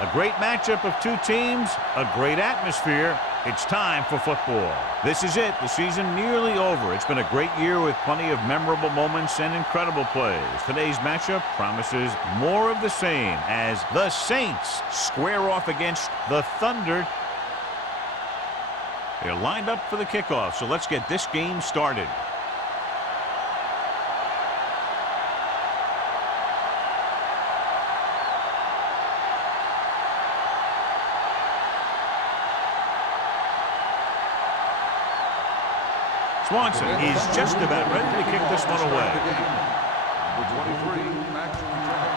A great matchup of two teams, a great atmosphere. It's time for football. This is it. The season nearly over. It's been a great year with plenty of memorable moments and incredible plays. Today's matchup promises more of the same as the Saints square off against the Thunder. They're lined up for the kickoff, so let's get this game started. Swanson is just about ready to kick this one away. Number 23, Max return.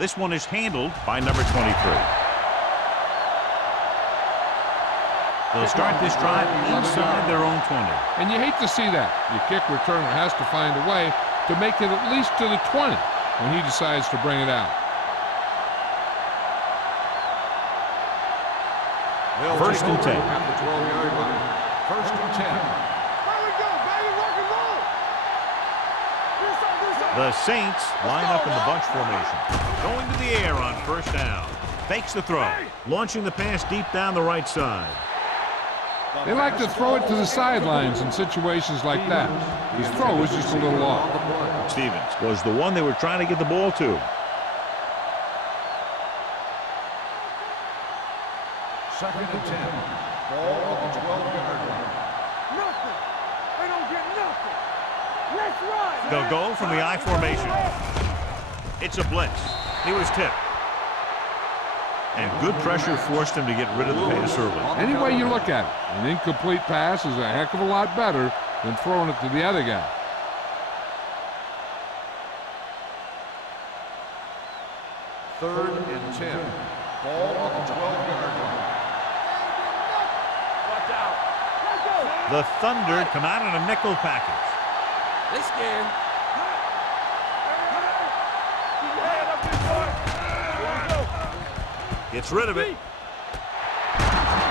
This one is handled by number 23. They'll start this drive inside their own 20. And you hate to see that. Your kick returner has to find a way to make it at least to the 20 when he decides to bring it out. First and 10. At the 12-yard line. First and 10. There we go, baby. Rock and roll. The Saints line up in the bunch formation. Going to the air on first down. Fakes the throw. Launching the pass deep down the right side. They like to throw it to the sidelines in situations like that. His throw was just a little off. Stevens was the one they were trying to get the ball to. Second and 10. Ball on the 12-yard line. Nothing. They don't get nothing. Let's run. They'll go from the I formation. It's a blitz. He was tipped. And good pressure forced him to get rid of the pass early. Any way you look at it, an incomplete pass is a heck of a lot better than throwing it to the other guy. Third and 10. Ball on the 12-yard line. Watch out. Let's go. The Thunder come out in a nickel package. They scared. Keep your head up, big boy. Here we go. Gets rid of it.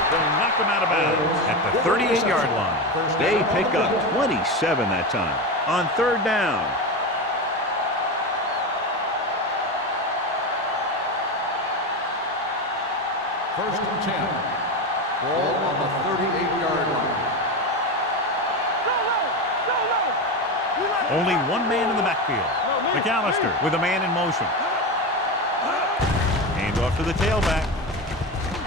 They'll knock him out of bounds at the 38-yard line. They pick up 27 that time. On third down. First and 10. Ball on the 38-yard line. Only one man in the backfield. McAllister with a man in motion. Hand off to the tailback.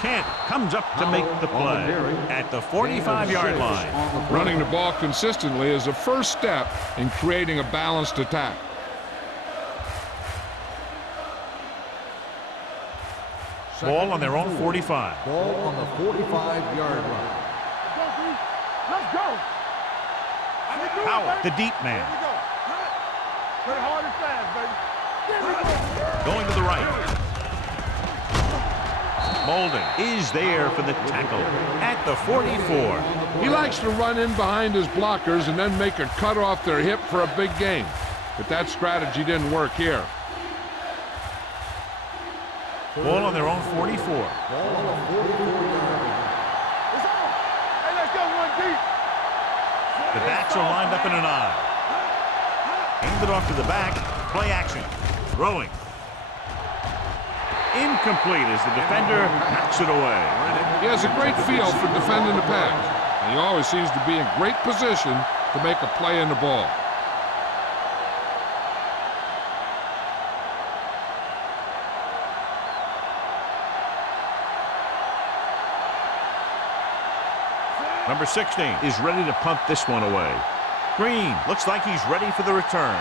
Kent comes up to make the play at the 45-yard line. Running the ball consistently is a first step in creating a balanced attack. Ball on their own 45. Ball on the 45-yard line. Let's go. Powell, the deep man. Play hard and fast, baby. There we go. Going to the right. Molden is there for the tackle at the 44. He likes to run in behind his blockers and then make a cut off their hip for a big gain. But that strategy didn't work here. Ball on their own 44. Ball on the 44-yard line. It's on. Hey, let's go one deep. The backs are lined up in an I. Handed off to the back. Play action. Throwing. Incomplete as the defender knocks it away. He has a great feel for defending the pass, and he always seems to be in great position to make a play in the ball. Number 16 is ready to punt this one away. Green looks like he's ready for the return.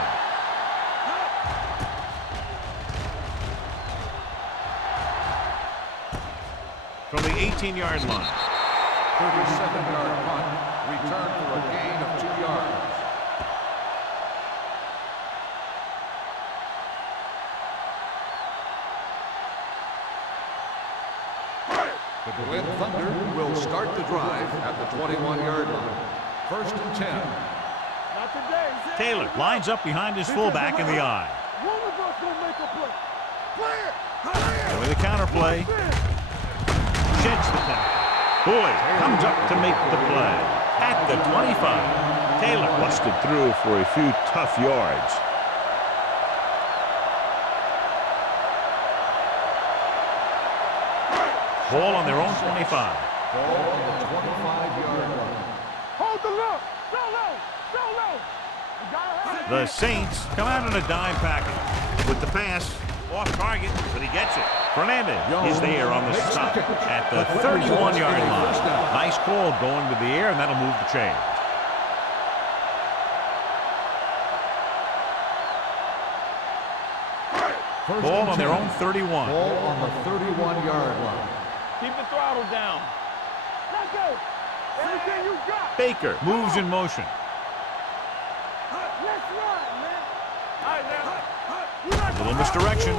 From the 18-yard line. 37-yard punt. Return for a gain of 2 yards. The Berlin Thunder will start the drive at the 21-yard line. First and 10. Not today. Taylor lines up behind his fullback in the I. One of us gonna make a play. Play it. With a counter play. Sheds the tackle. Boyd comes up to make the play at the 25. Taylor busted through for a few tough yards. Ball on their own 25. Ball on the 25-yard line. Hold the look. Go low. Go low. You gotta have it. The Saints come out in a dime package with the pass. Off target, but he gets it. Fernandez is there on the stop at the 31-yard line. Nice call going to the air, and that'll move the chains. Ball on their own 31. Ball on the 31-yard line. Keep the throttle down. Let's go. Everything you got. Baker moves in motion. Let's run, man. All right, now. Little misdirection.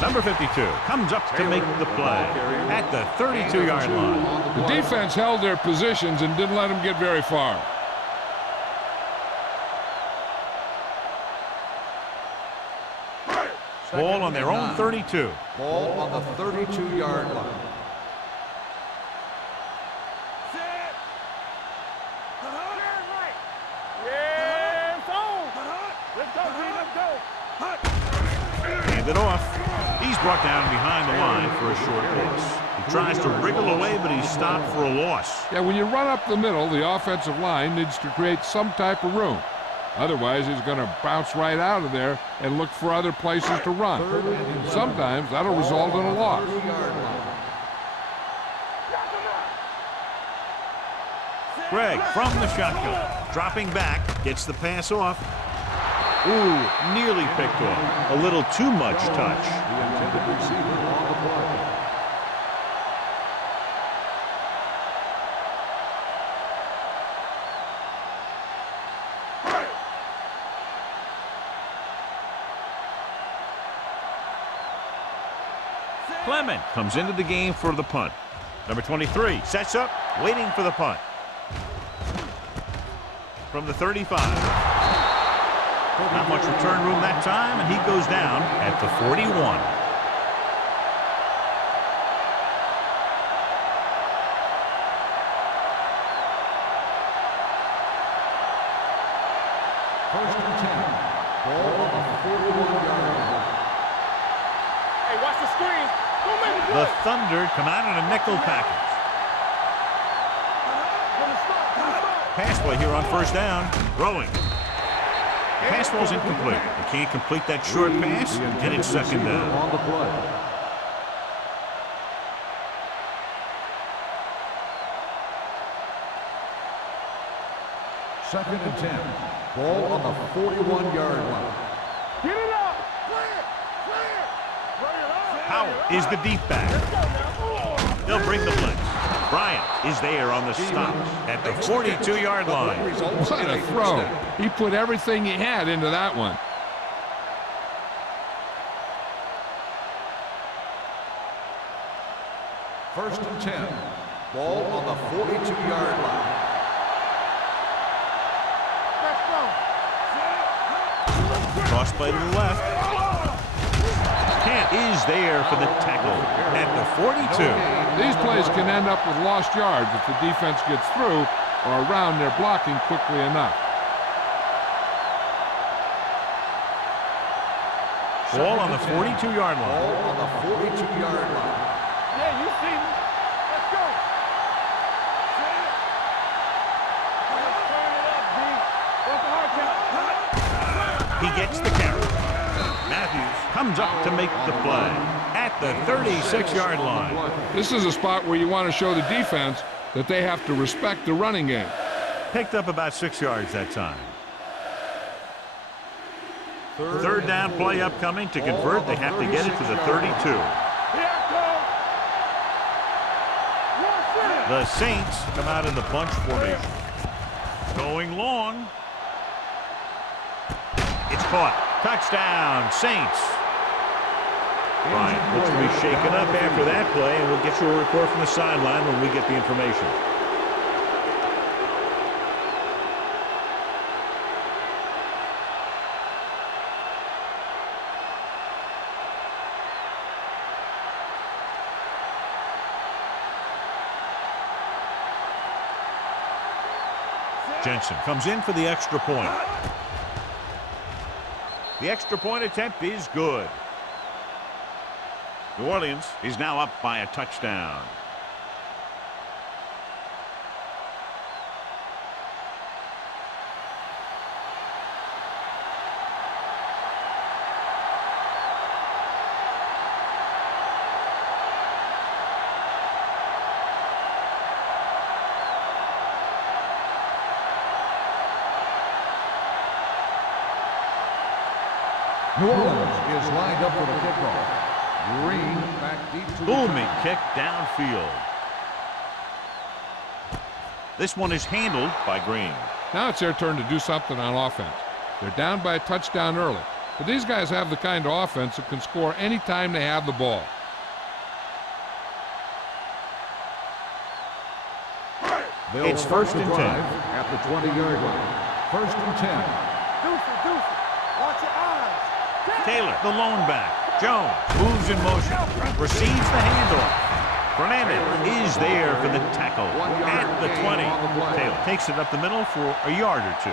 Number 52 comes up to make the play at the 32-yard line. The defense held their positions and didn't let them get very far. Ball on their own 32. Ball on the 32-yard line. Hand it off. He's brought down behind the line for a short pass. He tries to wriggle away, but he's stopped for a loss. Yeah, when you run up the middle, the offensive line needs to create some type of room. Otherwise, he's going to bounce right out of there and look for other places to run. Sometimes that'll result in a loss. Greg from the shotgun, dropping back, gets the pass off. Ooh, nearly picked off. A little too much touch. The intended receiver on the play. Clement comes into the game for the punt. Number 23 sets up, waiting for the punt. From the 35. Not much return room that time, and he goes down at the 41. First and 10. Ball on the 41-yard line. Hey, watch the screen. Go make it The play. Thunder come out in a nickel package. Pass play here on first down. Throwing. Pass ball's incomplete. He can't complete that short pass, and it's second down. On the play. Second and 10. Ball on the 41-yard line. Get it up. Clear. Clear. Bring it up. Howell is the deep back. They'll bring the blitz. Bryant is there on the stop at the 42-yard line. What a throw. He put everything he had into that one. First and 10. Ball on the 42-yard line. Let's go. Cross play to the left. Kent is there for the tackle at the 42. These plays can end up with lost yards if the defense gets through or around their blocking quickly enough. Ball on the 42-yard line. Ball on the 42-yard line. Yeah, you see me. Let's go. Let's turn it up, D. What's the hard count? He gets the carry. Matthews comes up to make the play at the 36-yard line. This is a spot where you want to show the defense that they have to respect the running game. Picked up about 6 yards that time. Third down play upcoming. To convert, they have to get it to the 32. Here it comes. One The Saints come out in the bunch formation. Going long. It's caught. Touchdown, Saints. Bryant looks to be shaken up after that play, and we'll get you a report from the sideline when we get the information. Jensen comes in for the extra point. The extra point attempt is good. New Orleans is now up by a touchdown. New Orleans is lined up for the kickoff. Green back deep to Booming kick downfield. This one is handled by Green. Now it's their turn to do something on offense. They're down by a touchdown early, but these guys have the kind of offense that can score anytime they have the ball. It's first and 10 at the 20-yard line. First and 10. Deuce. Watch your eyes. Taylor, the lone back. Jones moves in motion, receives the handoff. Fernandez is there for the tackle at the 20. Taylor takes it up the middle for a yard or two.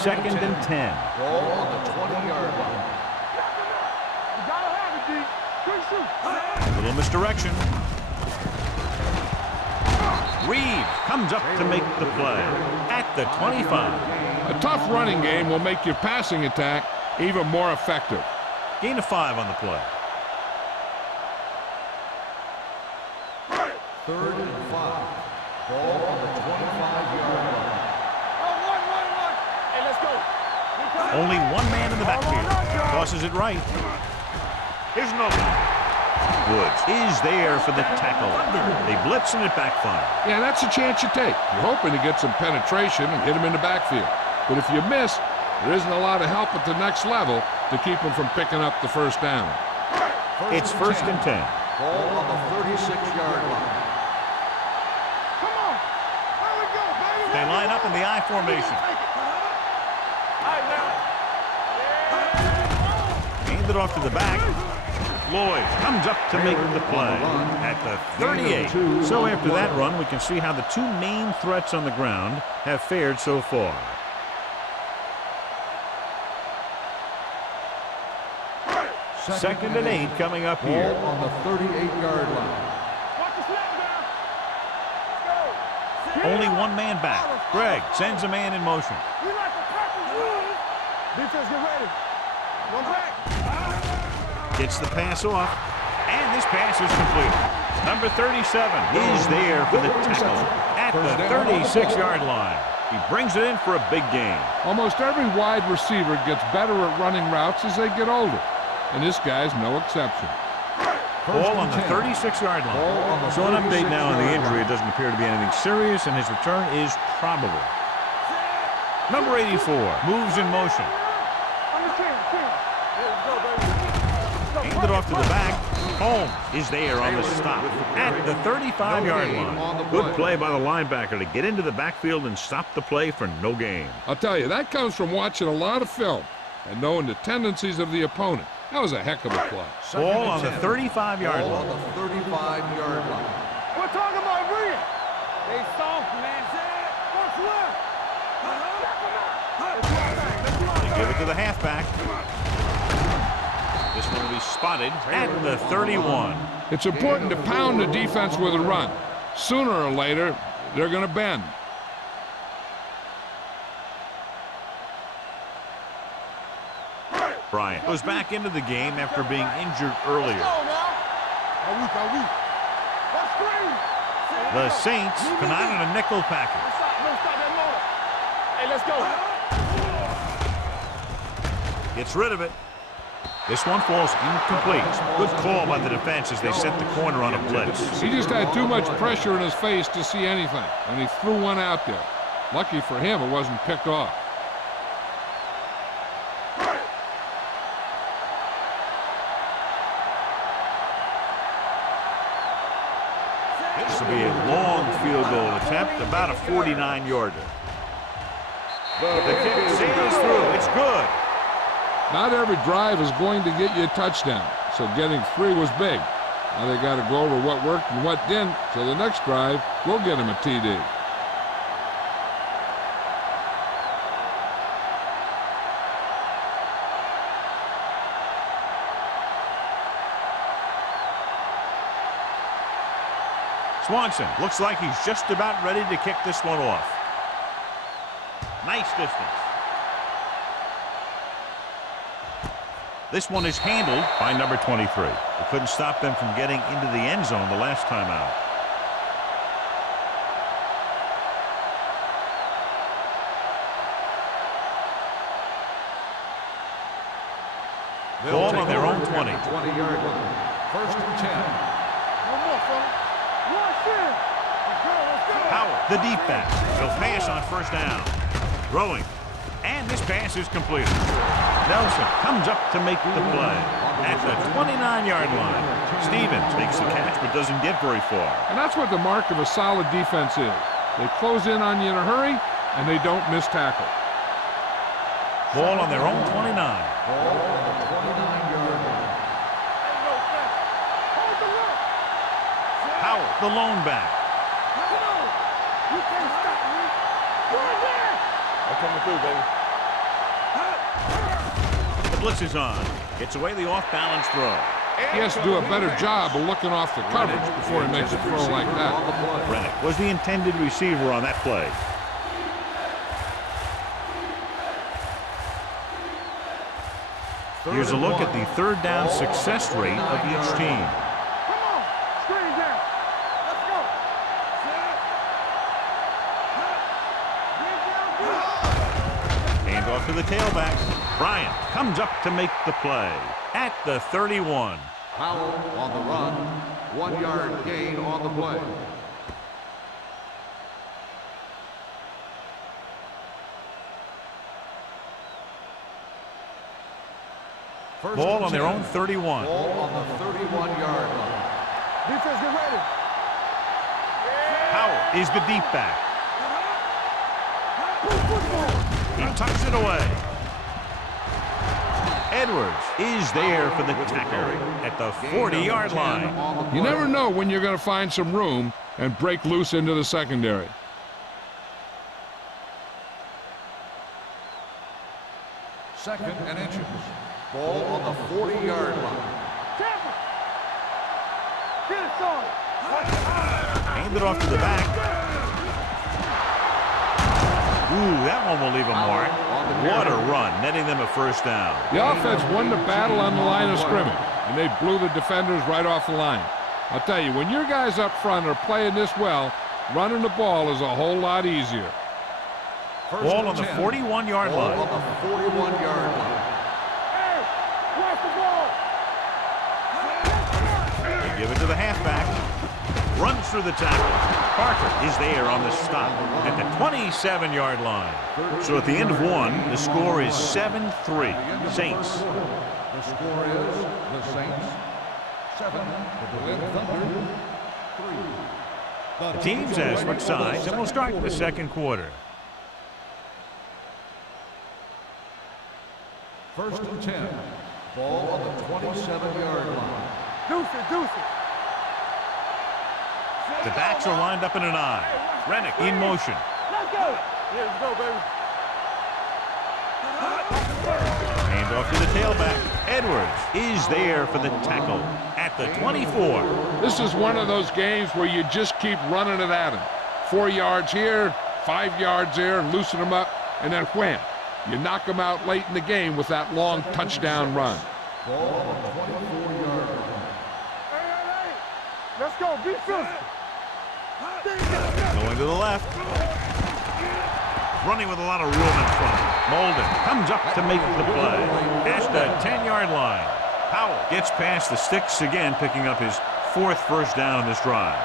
Second and 10. Ball on the 20-yard line. You gotta have it, D. Quick shoot. Little misdirection. Reed comes up to make the play at the 25. A tough running game will make your passing attack even more effective. Gain of 5 on the play. Third and 5. Ball on the 25-yard line. One. Hey, let's go. Only one man in the backfield. Tosses it right. Here's another. Woods is there for the tackle. They blitz and it backfires. Yeah, that's a chance you take. You're hoping to get some penetration and hit him in the backfield. But if you miss, there isn't a lot of help at the next level to keep him from picking up the first down. It's first and 10. Ball on the 36-yard line. Come on. There we go, baby. They line up in the I formation. All right, now. Hand it off to the back. Lloyd comes up to make the play at the 38. So after that run, we can see how the two main threats on the ground have fared so far. Second and 8 coming up here. Ball on the 38-yard line. Watch the snap down. Let's go. Only one man back. Greg sends a man in motion. We like the practice rules. Defense, get ready. One back. Gets the pass off, and this pass is completed. Number 37 is there for the tackle at the 36-yard line. He brings it in for a big gain. Almost every wide receiver gets better at running routes as they get older, and this guy's no exception. Ball on the 36-yard line. So an update now on the injury. It doesn't appear to be anything serious, and his return is probable. Number 84 moves in motion. On the 10. Let's go, baby. Hand it off to the back. Holmes is there on the stop at the 35-yard line. Good play by the linebacker to get into the backfield and stop the play for no gain. I'll tell you, that comes from watching a lot of film and knowing the tendencies of the opponent. That was a heck of a play. Ball on the 35-yard Ball on line. the 35-yard line. We're talking about Reed. They soft, man. What's left? They give it to the halfback. This one will be spotted at the 31. It's important to pound the defense with a run. Sooner or later, they're going to bend. Bryant goes back into the game after being injured earlier. The Saints come out in a nickel package. Hey, let's go. Gets rid of it. This one falls incomplete. Good call by the defense as they set the corner on a blitz. He just had too much pressure in his face to see anything, and he threw one out there. Lucky for him, it wasn't picked off. This will be a long field goal attempt, about a 49-yarder. The kick sails through. It's good. Not every drive is going to get you a touchdown, so getting 3 was big. Now they got to go over what worked and what didn't, so the next drive will get him a TD. Swanson looks like he's just about ready to kick this one off. Nice distance. This one is handled by number 23. It couldn't stop them from getting into the end zone the last time out. Ball on their own 20. 20-yard line. First and 10. One more, fella. Watch it. Let's go, let's go. Howard, the deep back. He'll pass on first down. Throwing. And this pass is completed. Nelson comes up to make the play at the 29-yard line. Stevens makes the catch but doesn't get very far. And that's what the mark of a solid defense is. They close in on you in a hurry, and they don't miss tackle. Ball on their own 29. Ball on the 29-yard line. Ain't no fence. Hold the rock. Howard, the lone back. Come on. You can't stop me. Right there. I'm coming through, baby. The blitz is on. Gets away the off-balance throw. He has to do a better job of looking off the coverage before he makes a throw like that. Rennick was the intended receiver on that play. Here's a look at the third down success rate of each team. Come on. Screen down. Let's go. Hand off to the tailback. Bryant comes up to make the play at the 31. Howell on the run. 1-yard gain on the play. First Ball and on their 10. own 31. Ball on the 31-yard line. Defense, get ready. Howell is the deep back. He tucks it away. Edwards is there for the tackle at the 40-yard line. You never know when you're going to find some room and break loose into the secondary. Second and inches. Ball on the 40-yard line. Tampa. Get it started. Hand it off to the back. Ooh, that one will leave a mark. What a run, netting them a first down. The offense won the battle on the line of scrimmage, and they blew the defenders right off the line. I'll tell you, when your guys up front are playing this well, running the ball is a whole lot easier. Ball on the 41-yard line. Ball on the 41-yard line. Hey, watch the ball. They give it to the halfback. Runs through the tackle. Parker is there on the stop at the 27-yard line. So at the end of one, the score is 7-3. Saints. The score is the Saints 7, the Berlin Thunder 3. The teams have switched sides, and we'll start the second quarter. First and 10. Ball on the 27-yard line. Deuce it, deuce it. The backs are lined up in an I. Rennick in motion. Let's go. Yeah, let's go, baby. Hand off to the tailback. Edwards is there for the tackle at the 24. This is one of those games where you just keep running it at them. 4 yards here, 5 yards there, loosen them up, and then wham. You knock them out late in the game with that long touchdown run. Ball on the 24-yard line. Hey. Let's go. Be physical. Going to the left. Running with a lot of room in front. Molden comes up to make the play at the 10-yard line. Howell gets past the sticks again, picking up his 4th first down in this drive.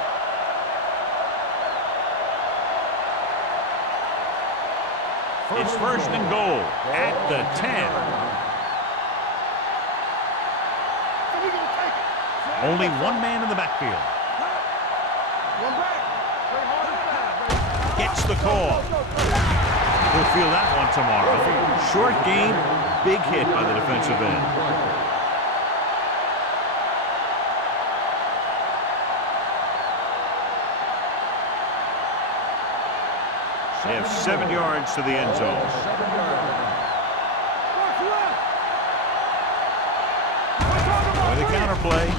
It's first and goal at the 10. Only one man in the backfield. Gets the call. We'll feel that one tomorrow. Short game, big hit by the defensive end. They have 7 yards to the end zone. 7-yard line. With the counter play,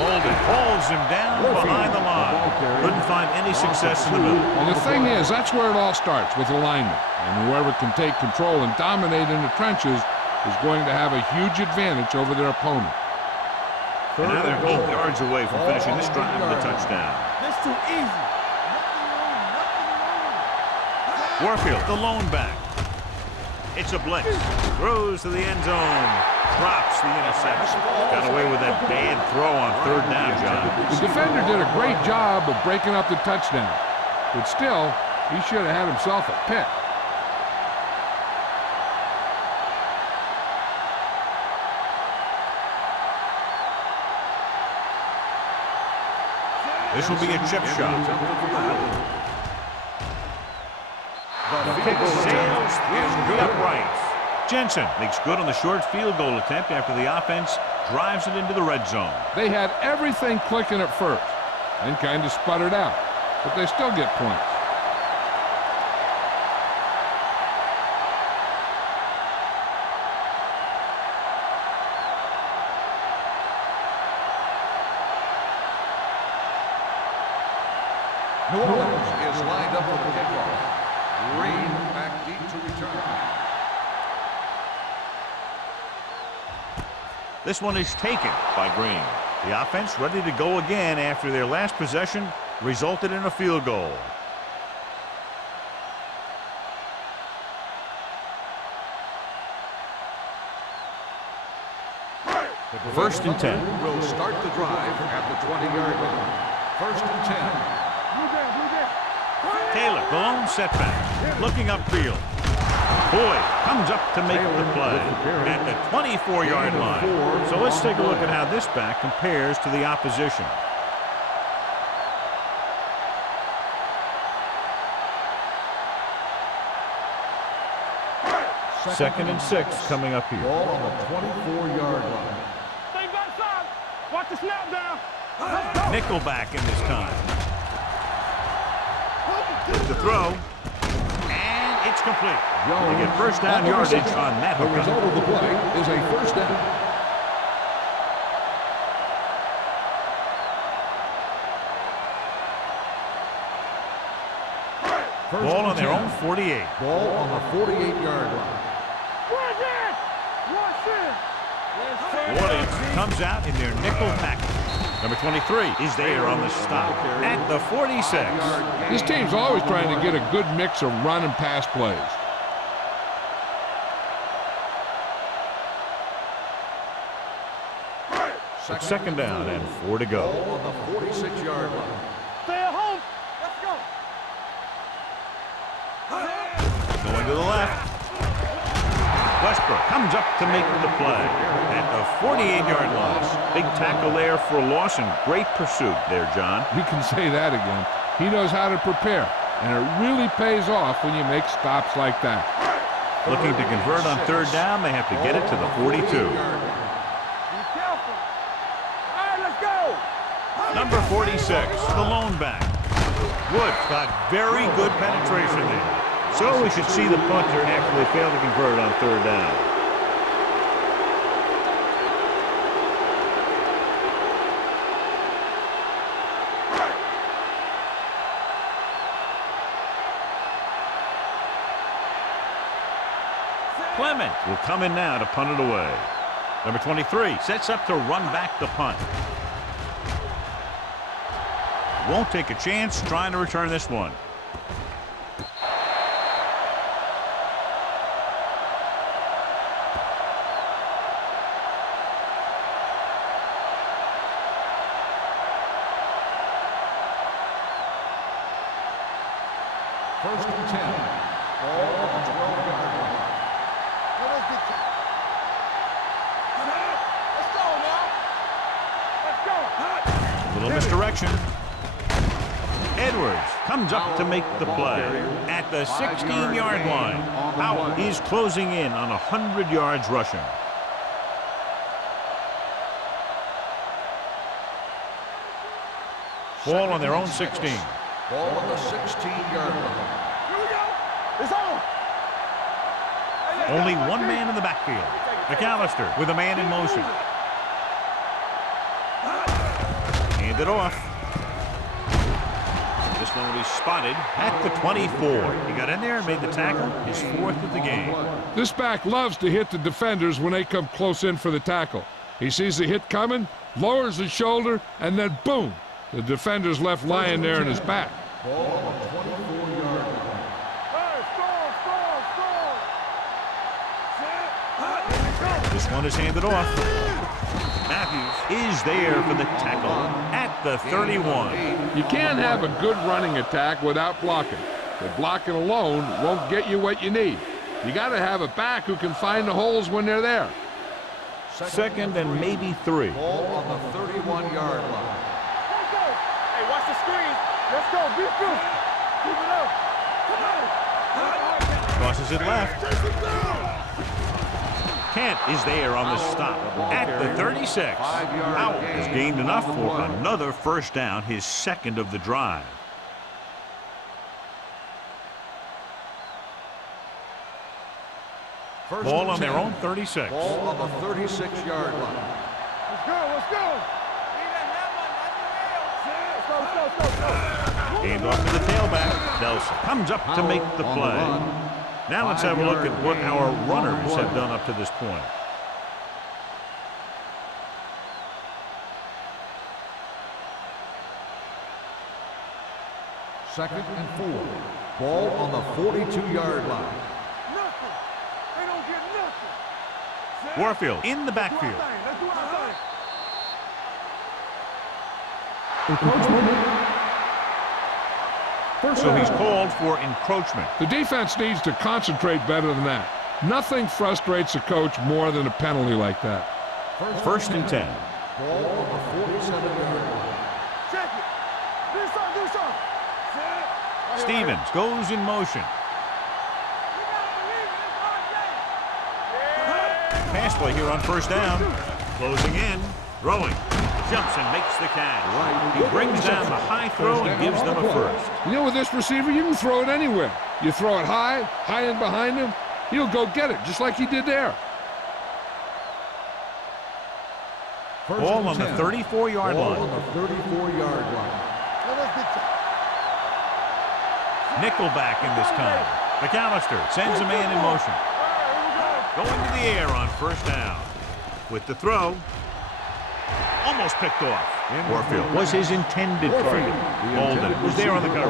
Molden pulls Mows him down behind the line. Couldn't find any success in the middle. And the thing is, that's where it all starts, with alignment. And whoever can take control and dominate in the trenches is going to have a huge advantage over their opponent. And now they're 8 yards away from finishing this drive with a touchdown. This too easy. Warfield, the lone back. It's a blitz. Throws to the end zone. Drops the interception. Got away with that bad throw on 3rd down, John. The defender did a great job of breaking up the touchdown. But still, he should have had himself a pick. This will be a chip shot. The kick sails through the uprights. Jensen makes good on the short field goal attempt after the offense drives it into the red zone. They had everything clicking at first and kind of sputtered out, but they still get points. New Orleans is lined up for the kickoff. Green back deep to return. This one is taken by Green. The offense ready to go again after their last possession resulted in a field goal. First and 10. Will start the drive at the 20-yard line. First and 10. Taylor, the lone setback, looking upfield. Boyd comes up to make the play at the 24-yard line. So let's take a look at how this back compares to the opposition. Second and 6 coming up here. Ball on the 24-yard line. Stay back side. Watch the snap down. Nickelback in this time. With the throw. And it's complete. They get first down yardage on that The hook. result of the play is a first down. Ball on their own 48. Ball on the 48-yard line. Williams comes out in their nickel package. Number 23 is there on the stop at the 46. This team's always trying to get a good mix of run and pass plays. It's second down and 4 to go. Ball on the 46-yard line. Stay at home. Let's go. Going to the left. Westbrook comes up to make the play at the 48-yard line. Big tackle there for a loss and great pursuit there, John. You can say that again. He knows how to prepare, and it really pays off when you make stops like that. Looking to convert on third down, they have to get it to the 42. Be careful. All right, let's go. Number 46, the lone back. Woods got very good penetration there. So we should see the punter actually fail to convert on third down. Clement will come in now to punt it away. Number 23 sets up to run back the punt. Won't take a chance trying to return this one. First and 10. Ball on the 12-yard line. Let's go now. Let's go. Little misdirection. Edwards comes up to make the play at the 16-yard line. Powell is closing in on 100 yards rushing. Ball on their own 16. Ball on the 16-yard line. Here we go. It's on. Only one man in the backfield. McAllister with a man in motion. Hand it off. This one will be spotted at the 24. He got in there and made the tackle, his 4th of the game. This back loves to hit the defenders when they come close in for the tackle. He sees the hit coming, lowers his shoulder, and then boom, the defender's left lying there in his back. Ball on the 24-yard line. This one is handed off. Matthews is there for the tackle at the 31. You can't have a good running attack without blocking. But blocking alone won't get you what you need. You got to have a back who can find the holes when they're there. Second and maybe 3. Ball on the 31-yard line. Hey, watch the screen. Let's go. Be through. Keep it up. Crosses it left. Kent is there on the stop at the 36. Howell has gained enough for another first down, his 2nd of the drive. Ball on their own 36. Ball on the 36-yard line. Let's go. Let's go. Let's go. Hand off to the tailback. Nelson comes up to make the play. Now let's have a look at what our runners have done up to this point. Second and 4. Ball on the 42-yard line. Nothing. They don't get nothing. Warfield in the backfield. Let's do our thing. So he's called for encroachment. The defense needs to concentrate better than that. Nothing frustrates a coach more than a penalty like that. First and 10. Ball on the 47-yard line. Check it. Do something. Stevens goes in motion. Pass play here on first down. Closing in. Throwing. Jumps and makes the catch. He brings down the high throw and gives them a first. You know, with this receiver, you can throw it anywhere. You throw it high and behind him, he'll go get it, just like he did there. Ball on the 34-yard line. Ball on the 34-yard line. Nickelback in this time. McAllister sends a man in motion. Going to the air on first down. With the throw. Almost picked off. Warfield was his intended target. Bolden was there on the cover.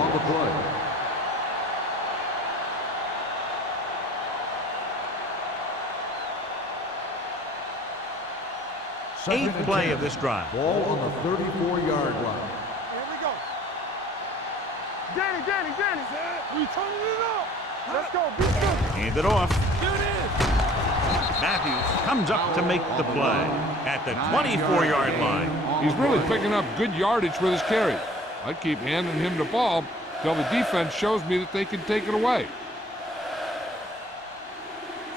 Eighth play of this drive. Ball on the 34-yard line. Here we go. Danny. We turning it up. Let's go. Be good. Hand it off. Matthews comes up to make the play at the 24-yard line. He's really picking up good yardage with his carry. I'd keep handing him the ball till the defense shows me that they can take it away.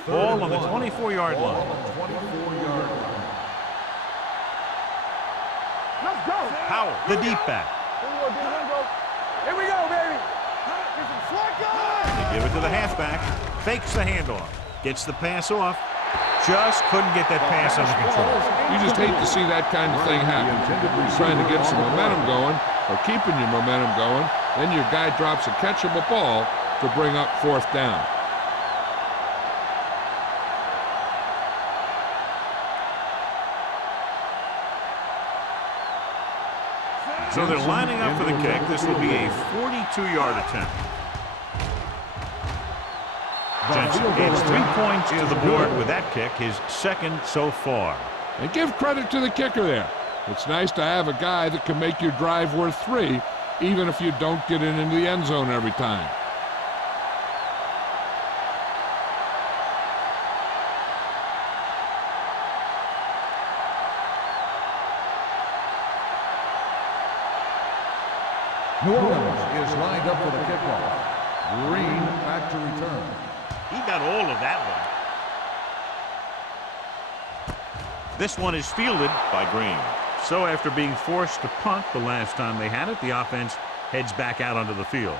Ball on the 24-yard line. Let's go. Howell, the deep back. Here we go, baby. Get some slack. They give it to the halfback. Fakes the handoff. Gets the pass off. Just couldn't get that pass under control. You just hate to see that kind of thing happen. You're trying to get some momentum going or keeping your momentum going. Then your guy drops a catchable ball to bring up fourth down. So they're lining up for the kick. This will be a 42-yard attempt. Jensen adds 3 points to the board with that kick, his 2nd so far. And give credit to the kicker there. It's nice to have a guy that can make your drive worth 3, even if you don't get it into the end zone every time. New Orleans is lined up for the kickoff. Green back to return. He got all of that one. This one is fielded by Green. So after being forced to punt the last time they had it, the offense heads back out onto the field.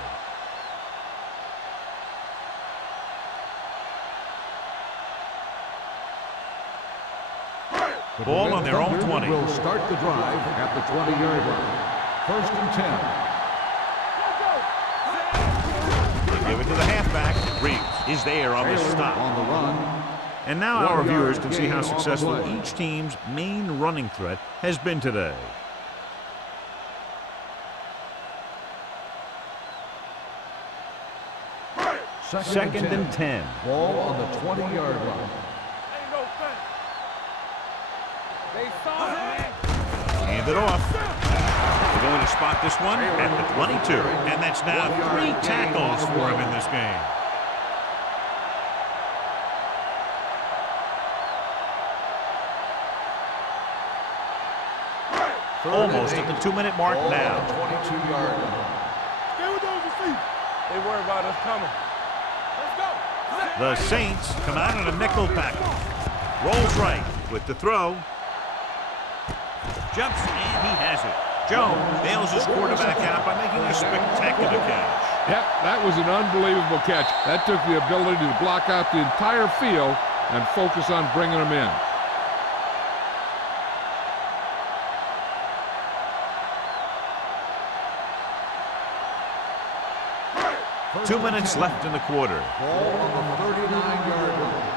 Ball on their own 20. Will start the drive at the 20-yard line. First and 10. They give it to the halfback. Reeves is there on the stop. On the run. And now our 1 viewers yard can see gain how on the successful play. each team's main running threat has been today. Second and 10. Ball on the 20-yard line. Ain't no thing. They saw it, man. Hand it off. They're going to spot this one at the 22. And that's now 3 tackles for him in this game. Almost at the 2-minute mark now. 22-yard line. Stay with those receivers. They worry about us coming. Let's go. The Saints come out in a nickel package. Rolls right with the throw. Jumps, and he has it. Jones bails his quarterback out by making a spectacular catch. Yep, that was an unbelievable catch. That took the ability to block out the entire field and focus on bringing them in. 2 minutes left in the quarter. Ball on the 39-yard line.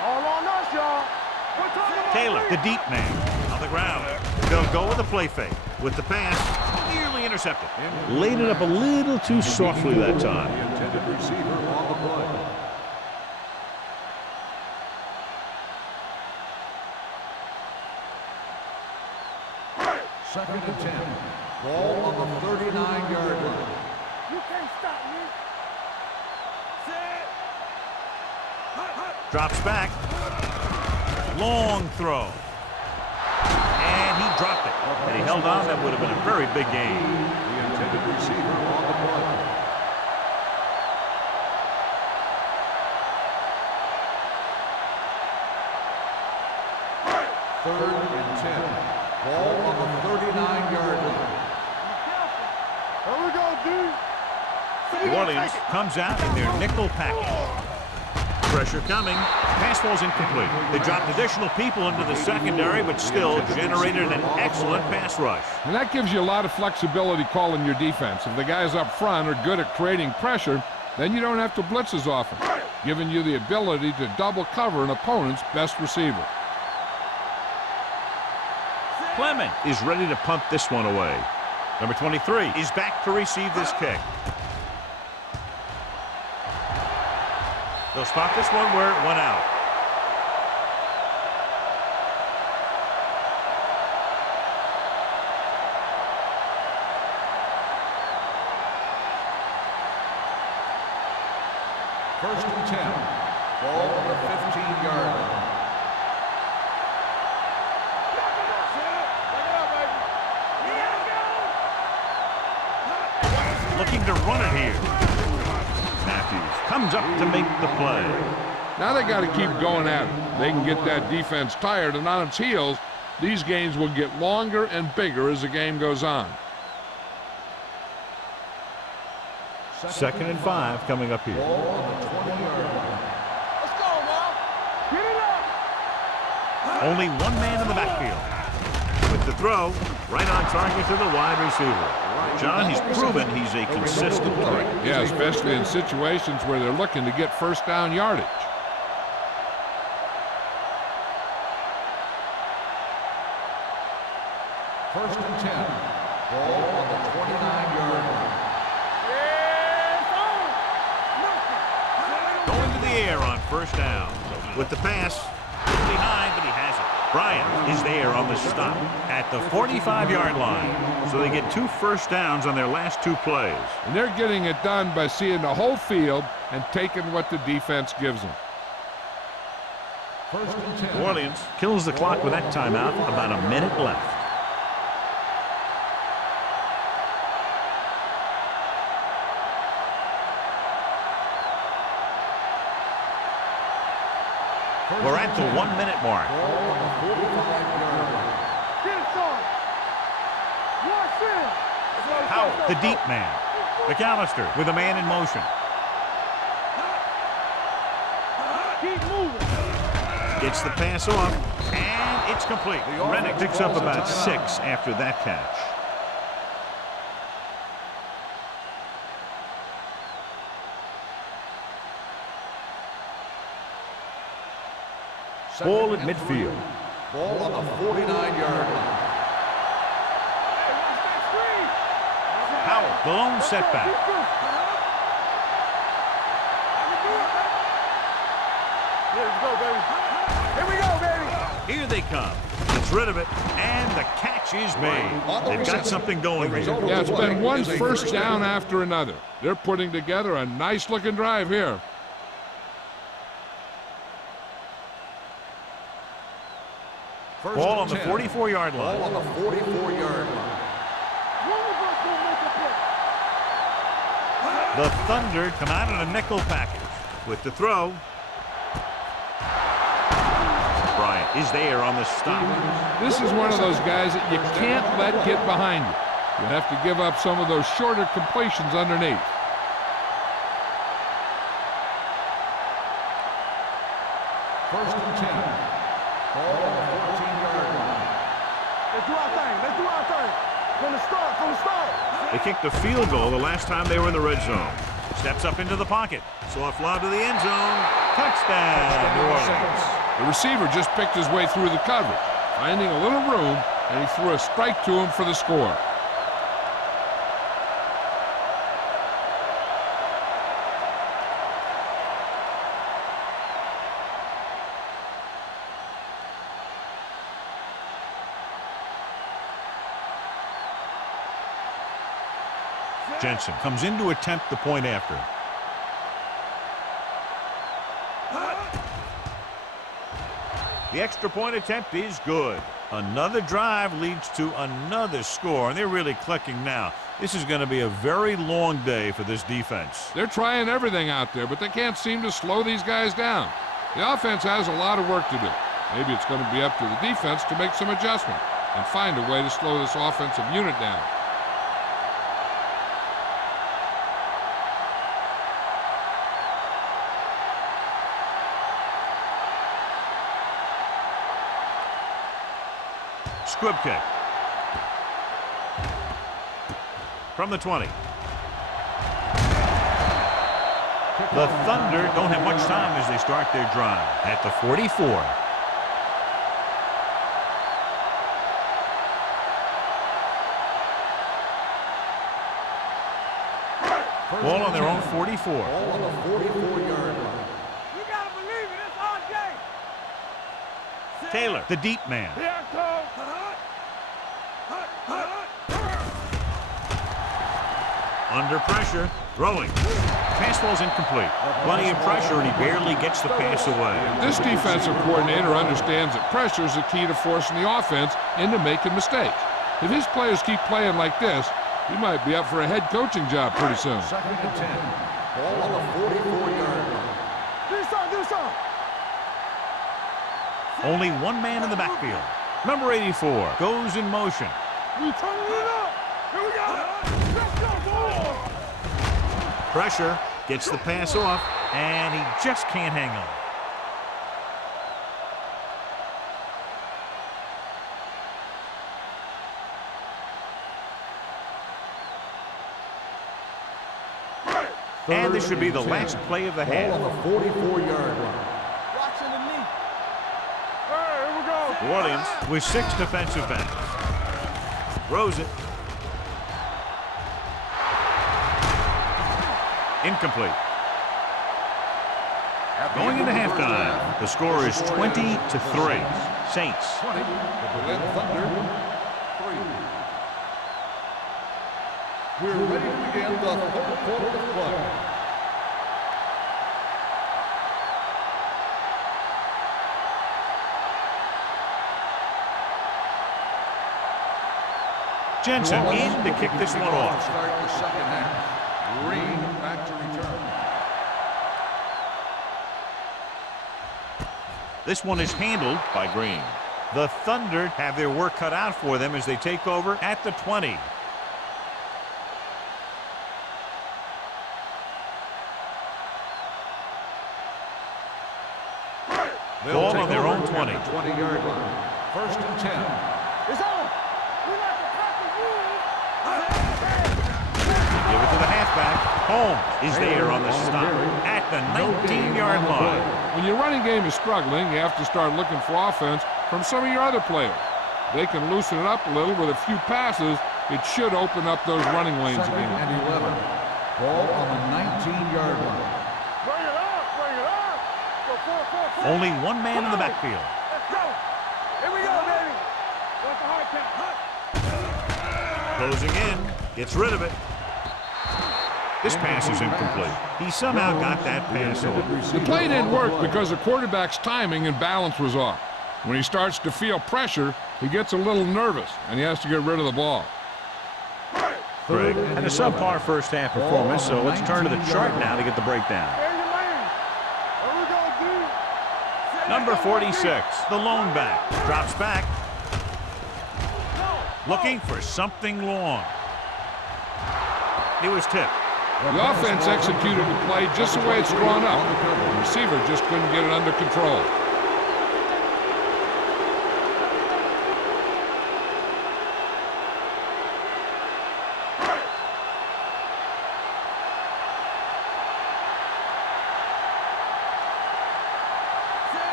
All on us, y'all. We're talking about Taylor, the deep man, on the ground. They'll go with a play fake. With the pass, nearly intercepted. Laid it up a little too softly that time. The intended receiver on the play. Second and 10. Ball on the 39-yard line. You can't stop me. Set. Drops back. Long throw. And he dropped it. Had he held on, that would have been a very big gain. The intended receiver on the play. Third and 10. Ball on the 39-yard line. Here we go, dude. New Orleans comes out in their nickel package. Pressure coming. Pass falls incomplete. They dropped additional people into the secondary, but still generated an excellent pass rush. And that gives you a lot of flexibility calling your defense. If the guys up front are good at creating pressure, then you don't have to blitz as often, giving you the ability to double cover an opponent's best receiver. Clement is ready to punt this one away. Number 23 is back to receive this kick. They'll spot this one where it went out. First and 10. Ball on the 15-yard line. Looking to run it here. Matthews comes up to make the play. Now they got to keep going at it. They can get that defense tired and on its heels. These games will get longer and bigger as the game goes on. Second and 5 coming up here. Ball on the 20-yard line. Let's go, now. Get it up. Only one man in the backfield. With the throw, right on target to the wide receiver. John, he's proven he's a consistent threat. Yeah, especially in situations where they're looking to get first down yardage. First and 10. Ball on the 29-yard line. Going to the air on first down. With the pass, behind, but he has it. Bryant is there on the stop at the 45-yard line. So they get 2 first downs on their last 2 plays. And they're getting it done by seeing the whole field and taking what the defense gives them. First and 10. New Orleans kills the clock with that timeout. About a minute left. We're at the 1-minute mark. Ball on the 45-yard line. Get it, son. Watch this. Howard, the deep man. McAllister with a man in motion. Keep moving. Gets the pass off, and it's complete. Rennick picks up about 6 after that catch. Ball at midfield. Ball on the 49-yard line. Howell, the lone setback. Here we go, baby. Here they come. Gets rid of it, and the catch is made. They've got something going here. Yeah, it's been one first down after another. They're putting together a nice-looking drive here. Ball on the 44-yard line. Ball on the 44-yard line. The Thunder come out in a nickel package with the throw. Bryant is there on the stop. This is one of those guys that you can't let get behind you. You have to give up some of those shorter completions underneath. First and 10. Ball on the 14-yard line. Let's do our thing. Let's do our thing. From the start, from the start. They kicked a field goal the last time they were in the red zone. Steps up into the pocket. Soft lob to the end zone. Touchdown, New Orleans. The receiver just picked his way through the coverage, finding a little room, and he threw a strike to him for the score. Jensen comes in to attempt the point after. The extra point attempt is good. Another drive leads to another score, and they're really clicking now. This is going to be a very long day for this defense. They're trying everything out there, but they can't seem to slow these guys down. The offense has a lot of work to do. Maybe it's going to be up to the defense to make some adjustment and find a way to slow this offensive unit down. Squib kick. From the 20. The Thunder don't have much time as they start their drive. At the 44. Ball on their own 44. Ball on the 44-yard line. You gotta believe it. It's RJ. Taylor, the deep man. Here I come. Under pressure, throwing. Pass ball's incomplete. Plenty of pressure, and he barely gets the pass away. This defensive coordinator understands that pressure is the key to forcing the offense into making mistakes. If his players keep playing like this, he might be up for a head coaching job pretty soon. Second and 10. Ball on the 44-yard line. Do something, do something. Only one man in the backfield. Number 84 goes in motion. We turning it up. Here we go. Let's go, boy. Pressure, gets the pass off, and he just can't hang on. And this should be the last play of the half. Ball on the 44-yard line. Watching the knee. Hey, here we go. New Orleans with 6 defensive backs. Throws it. Incomplete. Going into halftime, the score is 20-3. Saints. 20, the Berlin Thunder, 3. We're ready to begin the third quarter of play. Jensen in to kick this one off. Start the second half. Green back to return. This one is handled by Green. The Thunder have their work cut out for them as they take over at the 20. Ball on their own 20. At the 20-yard line. First and 10. It's on. We like to cut the rules. Give it to the halfback. Holmes is there on the stop at the 19-yard line. When your running game is struggling, you have to start looking for offense from some of your other players. They can loosen it up a little with a few passes. It should open up those running lanes Second again. and 11. Ball on the 19-yard line. Bring it up. Bring it up. Go 4-4-4. Only one man in the backfield. Let's go. Here we go, baby. What's the hard count? Closing in. Gets rid of it. This pass is incomplete. He somehow got that pass off. The play didn't work because the quarterback's timing and balance was off. When he starts to feel pressure, he gets a little nervous, and he has to get rid of the ball. Greg, and a subpar first half performance, so let's turn to the chart now to get the breakdown. There you lane. There we go, D. Number 46, the lone back, drops back, looking for something long. He was tipped. The offense executed the play just the way it's drawn up. The receiver just couldn't get it under control.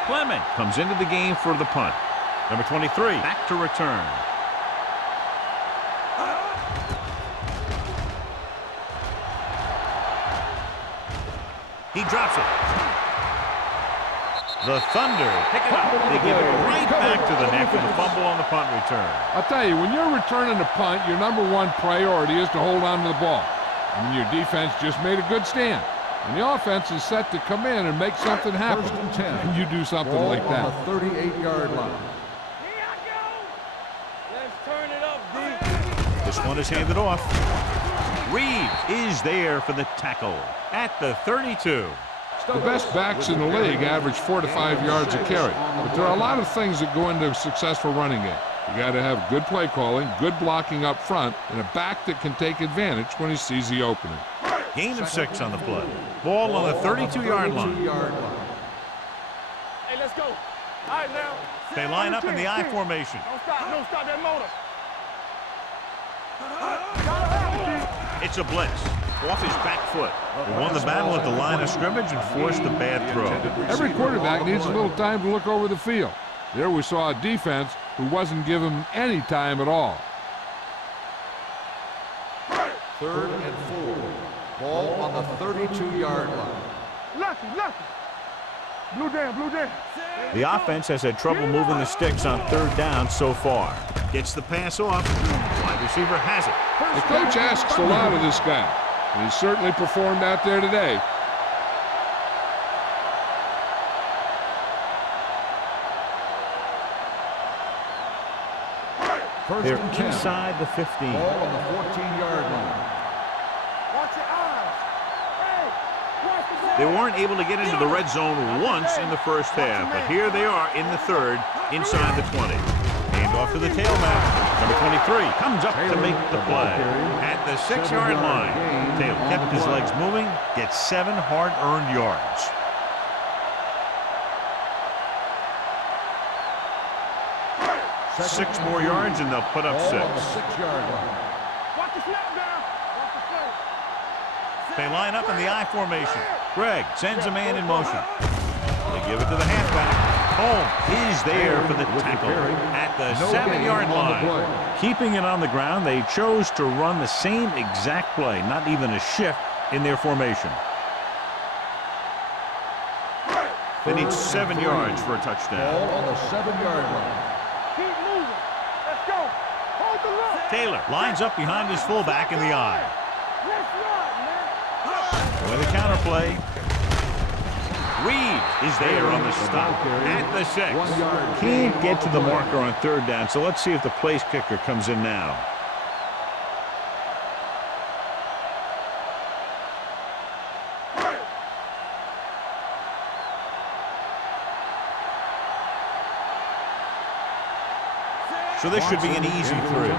Clement comes into the game for the punt. Number 23, back to return. He drops it. The Thunder pick it up. They give it right back to the net for the fumble on the punt return. I'll tell you, when you're returning a punt, your number one priority is to hold on to the ball. And your defense just made a good stand. And the offense is set to come in and make something happen. First and 10. And you do something Ball like that. on the 38-yard line. Here I go. Let's turn it up, D. This one is handed off. Reed is there for the tackle at the 32. The best backs in the league average 4 to 5 yards a carry. But there are a lot of things that go into a successful running game. You got to have good play calling, good blocking up front, and a back that can take advantage when he sees the opening. Gain of 6 on the play. Ball on the 32-yard line. Hey, let's go. All right, now. They line up in the I formation. Don't stop that motor. It's a blitz. Off his back foot. They won the battle at the line of scrimmage and forced a bad throw. Every quarterback needs a little time to look over the field. There we saw a defense who wasn't given any time at all. Third and 4. Ball on the 32-yard line. Lucky. Blue down. The offense has had trouble moving the sticks on third down so far. Gets the pass off. Wide receiver has it. The coach asks a lot of this guy, and he certainly performed out there today. They're inside the 15. Ball on the 14-yard line. Watch your eyes. Hey, watch the ball. They weren't able to get into the red zone once in the first half, but here they are in the third, inside the 20. Hand off to the tailback. Number 23 comes up to make the play at the 6-yard line. Taylor kept his legs moving, gets 7 hard-earned yards. Six more yards and they'll put up 6. Ball on the 6-yard line. Watch the snap down. Watch the play. They line up in the I formation. Greg sends a man in motion. They give it to the halfback. Holmes is there for the tackle at the 7-yard line. Keeping it on the ground, they chose to run the same exact play, not even a shift in their formation. They need 7 yards for a touchdown. Ball on the 7-yard line. Keep moving. Let's go. Hold the look. Taylor lines up behind his fullback in the I. Let's run, man. With a counterplay. Reed is there on the stop at the 6. 1 yard. Can't get to the marker on third down, so let's see if the place kicker comes in now. So this should be an easy 3.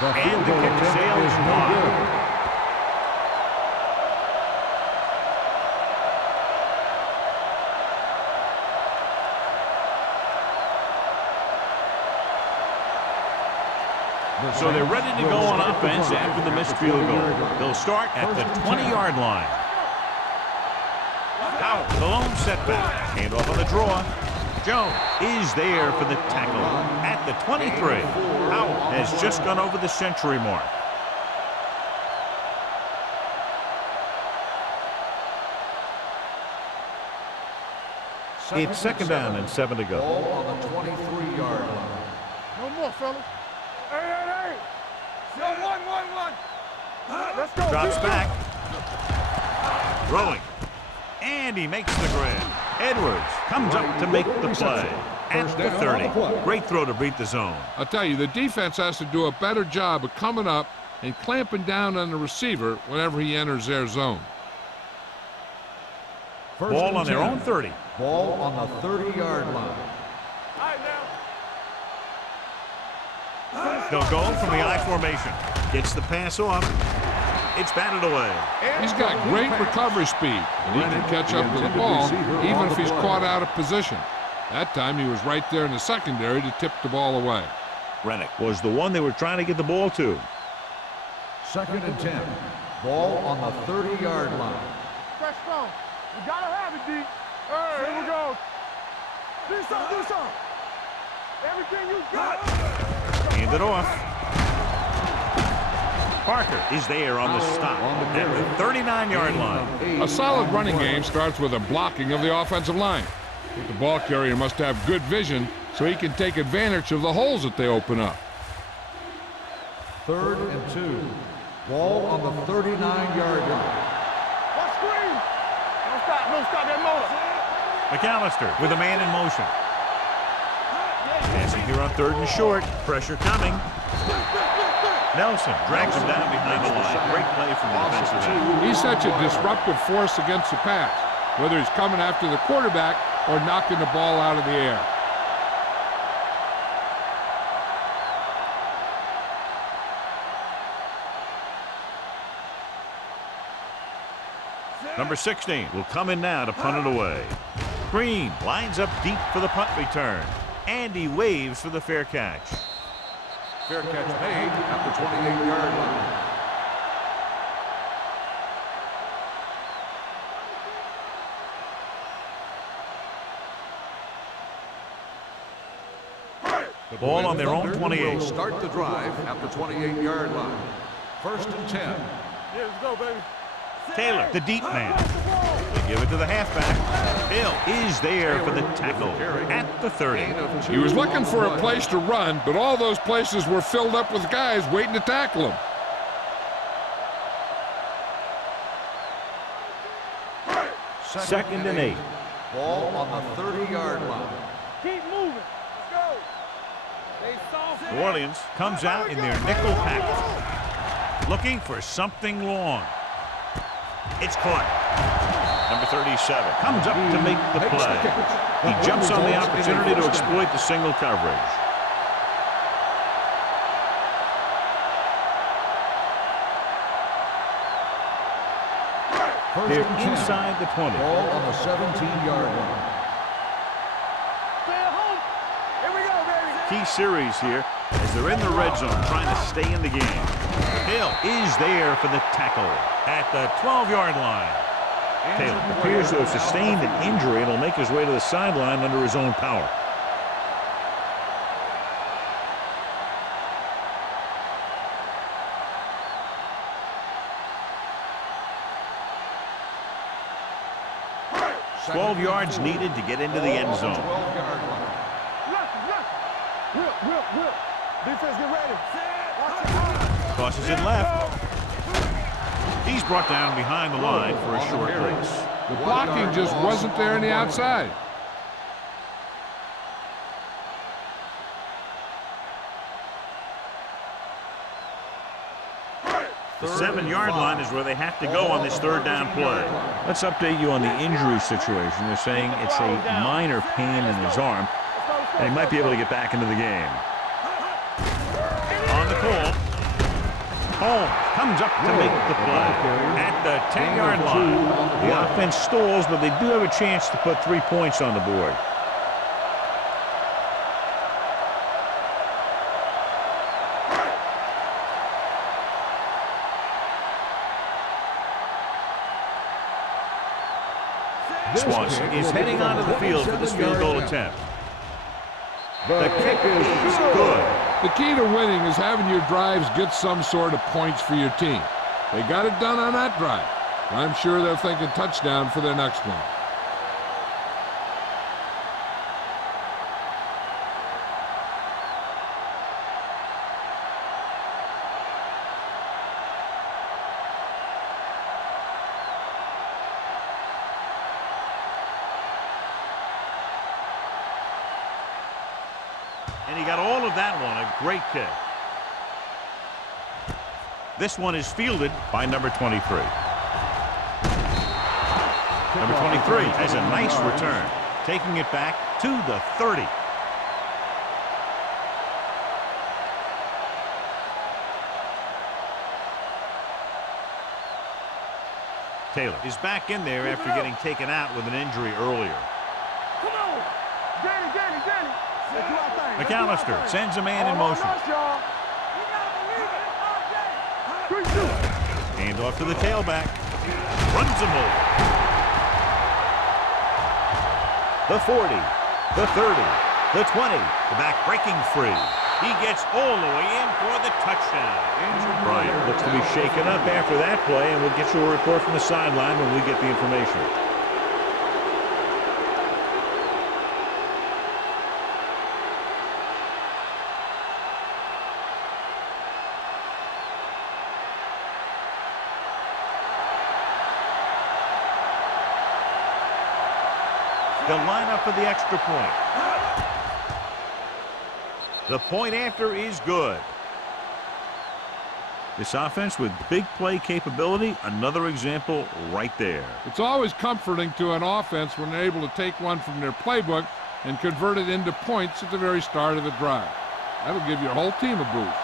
And the kick to sail is wide. So they're ready to go on offense after the missed field goal. They'll start at the 20-yard line. Out, the lone setback. Hand off on the draw. Jones is there for the tackle at the 23. Out has just gone over the century mark. It's second down and 7 to go. Ball on the 23-yard line. No more, fellas. Hey. Go, one. Let's go. Drops back. Throwing. And he makes the grab. Edwards comes up to make the play at the 30. Great throw to beat the zone. I'll tell you, the defense has to do a better job of coming up and clamping down on the receiver whenever he enters their zone. Ball on their own 30. Ball on the 30-yard line. All right, now. They'll go from the I formation. Gets the pass off. It's batted away. He's got great recovery speed, and he can catch up to the ball even if he's caught out of position. That time he was right there in the secondary to tip the ball away. Rennick was the one they were trying to get the ball to. Second and 10. Ball on the 30-yard line. Fresh strong. You gotta have it, D. Here we go. Do something. Everything you got. Hand it off. Parker is there on the stop at the 39-yard line. A solid running game starts with a blocking of the offensive line. But the ball carrier must have good vision so he can take advantage of the holes that they open up. Third and 2. Ball on the 39-yard line. What screen? Don't stop that motor. McAllister with a man in motion. Passing here on 3rd and short. Pressure coming. Nelson drags him down behind the line. Great play from the defensive end. He's such a disruptive force against the pass, whether he's coming after the quarterback or knocking the ball out of the air. Number 16 will come in now to punt it away. Green lines up deep for the punt return. And he waves for the fair catch. Fair catch made at the 28-yard line. The ball on their own 28. Will start the drive at the 28-yard line. First and 10. Yeah, let's go, baby. Taylor, the deep man. They give it to the halfback. Hill is there for the tackle at the 30. He was looking for a place to run, but all those places were filled up with guys waiting to tackle him. Second and 8. Ball on the 30-yard line. Keep moving. Let's go. They soft. New Orleans comes out in their nickel package. Looking for something long. It's caught. Number 37 comes up to make the play. He jumps on the opportunity to exploit the single coverage. They're inside the 20. Ball on the 17-yard line. Stay at home. Here we go, baby. Key series here as they're in the red zone trying to stay in the game. Hill is there for the tackle at the 12-yard line. Taylor appears to have sustained an injury and will make his way to the sideline under his own power. Second 12 yards needed to get into the end zone. 12-yard line. Whip. Defense, get ready. Watch your eyes. Tosses it left. He's brought down behind the line for a short pass. The blocking just wasn't there on the outside. The 7-yard line is where they have to go on this third down play. Let's update you on the injury situation. They're saying it's a minor pain in his arm, and he might be able to get back into the game. On the call, Holmes comes up to make the play at the 10-yard line. The offense stalls, but they do have a chance to put 3 points on the board. Swanson is heading onto the field for this field goal attempt. The kick is good. The key to winning is having your drives get some sort of points for your team. They got it done on that drive. I'm sure they're thinking touchdown for their next one. And he got all of that one. A great kick. This one is fielded by number 23. Number 23 has a nice return, taking it back to the 30. Taylor is back in there after getting taken out with an injury earlier. Come on. Danny. McAllister sends a man in motion. Hand off to the tailback. Runs him over. The 40, the 30, the 20. The back breaking free. He gets all the way in for the touchdown. Bryant looks to be shaken up after that play, and we'll get you a report from the sideline when we get the information. They'll line up for the extra point. The point after is good. This offense with big play capability, another example right there. It's always comforting to an offense when they're able to take one from their playbook and convert it into points at the very start of the drive. That'll give your whole team a boost.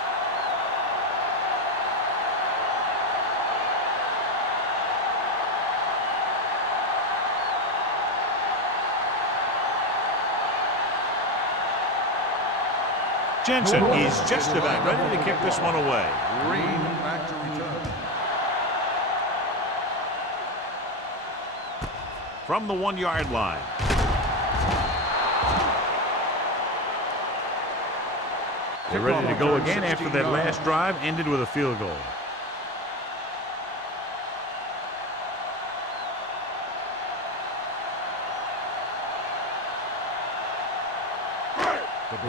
Jensen is just about ready to kick this one away. Green back to return. From the 1-yard line. They're ready to go again after that last drive ended with a field goal.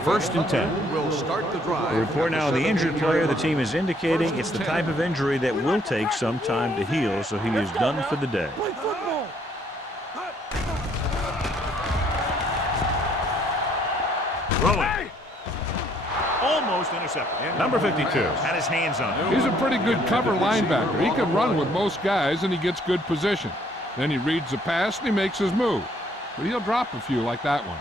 First and 10. Will start the drive. A report now on the injured player. The team is indicating it's the type of injury that will take some time to heal, so he is done for the day. Throwing. Almost intercepted. Number 52 had his hands on it. He's a pretty good cover linebacker. He can run with most guys, and he gets good position. Then he reads the pass, and he makes his move. But he'll drop a few like that one.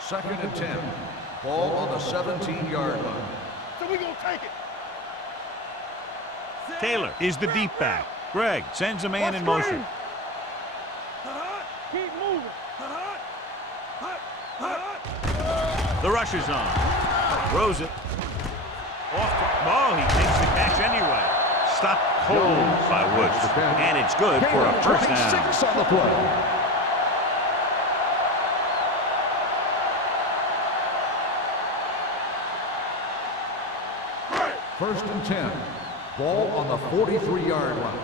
Second and 10. Ball on the 17-yard line. So we gonna take it. Taylor is the deep back. Greg sends a man in motion. Keep moving. The rush is on. Throws it. Oh, he takes the catch anyway. Stopped cold by Woods. And it's good for a first down. 26 on the play. First and 10. Ball on the 43-yard line.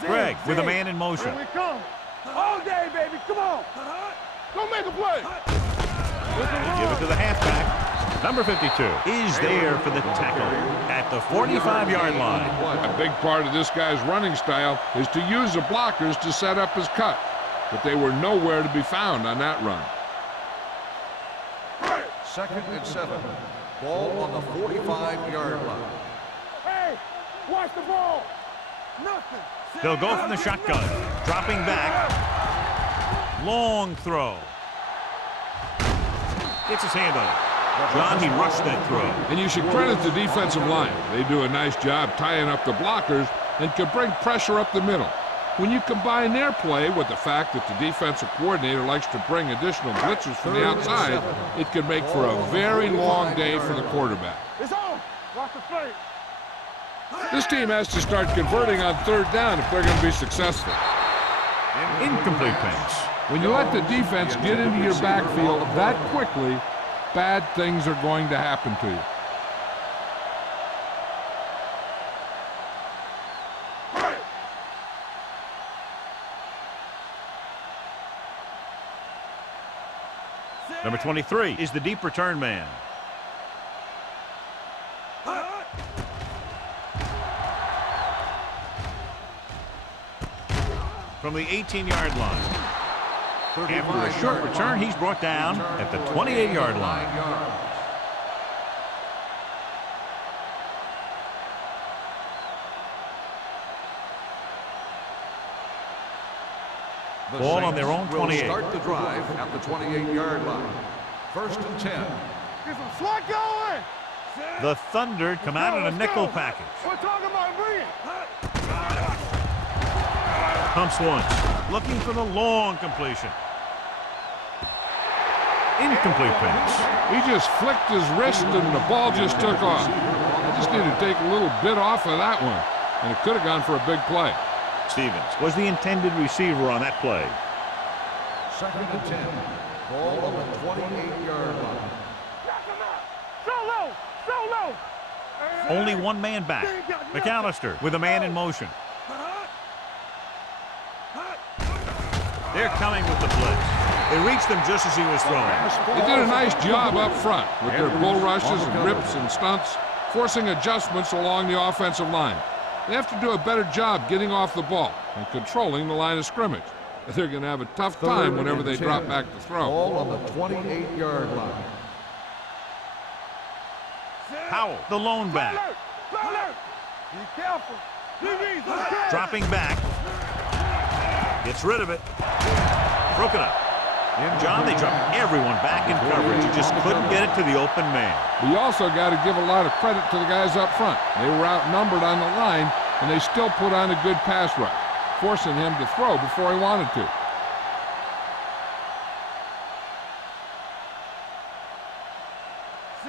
Greg with a man in motion. Here we come. All day, baby. Come on. Go make a play. They give it to the halfback. Number 52 is there for the tackle at the 45-yard line. A big part of this guy's running style is to use the blockers to set up his cut. But they were nowhere to be found on that run. Second and 7. Ball on the 45-yard line. Hey, watch the ball. Nothing. They'll go from the shotgun. Dropping back. Long throw. Gets his hand on it. John, he rushed that throw. And you should credit the defensive line. They do a nice job tying up the blockers and can bring pressure up the middle. When you combine their play with the fact that the defensive coordinator likes to bring additional blitzers from the outside, it can make for a very long day for the quarterback. It's on. Watch the play. This team has to start converting on third down if they're going to be successful. Incomplete pass. When you let the defense get into your backfield that quickly, bad things are going to happen to you. Number 23 is the deep return man. From the 18-yard line. After a short return, he's brought down at the 28-yard line. Ball on their own 28. Will start the drive at the 28-yard line. First and 10. Get some slot going. The Thunder come out in a nickel package. We're talking about bringing. Pumps once, looking for the long completion. Incomplete pass. He just flicked his wrist and the ball just took off. I just need to take a little bit off of that one, and it could have gone for a big play. Stevens was the intended receiver on that play. Second and 10. Ball on the 28-yard line. So low. Only one man back. McAllister with a man in motion. They're coming with the blitz. They reached him just as he was throwing. They did a nice job up front with their bull rushes and rips and stunts, forcing adjustments along the offensive line. They have to do a better job getting off the ball and controlling the line of scrimmage. They're going to have a tough time whenever they drop back to throw. Ball on the 28-yard line. Powell, the lone back. Be careful. Dropping back. Gets rid of it. Broken up. John, they dropped everyone back in coverage. He just couldn't get it to the open man. We also got to give a lot of credit to the guys up front. They were outnumbered on the line, and they still put on a good pass rush, forcing him to throw before he wanted to.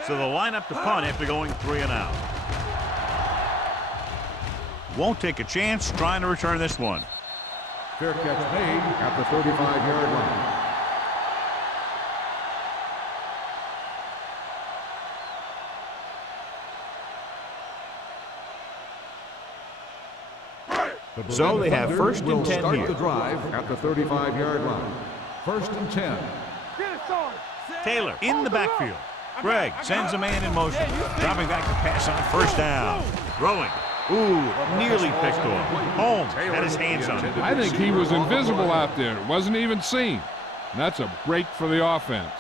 So they'll line up to punt after going 3 and out. Won't take a chance trying to return this one. Fair catch made at the 35-yard line. So they have first and 10 will start here. the drive at the 35-yard line. First and 10. Taylor in the backfield. Gregg sends a man in motion. Dropping back to pass on first down. Throwing. Ooh, nearly picked off. Holmes had his hands on it. I think he was invisible out there. Wasn't even seen. And that's a break for the offense.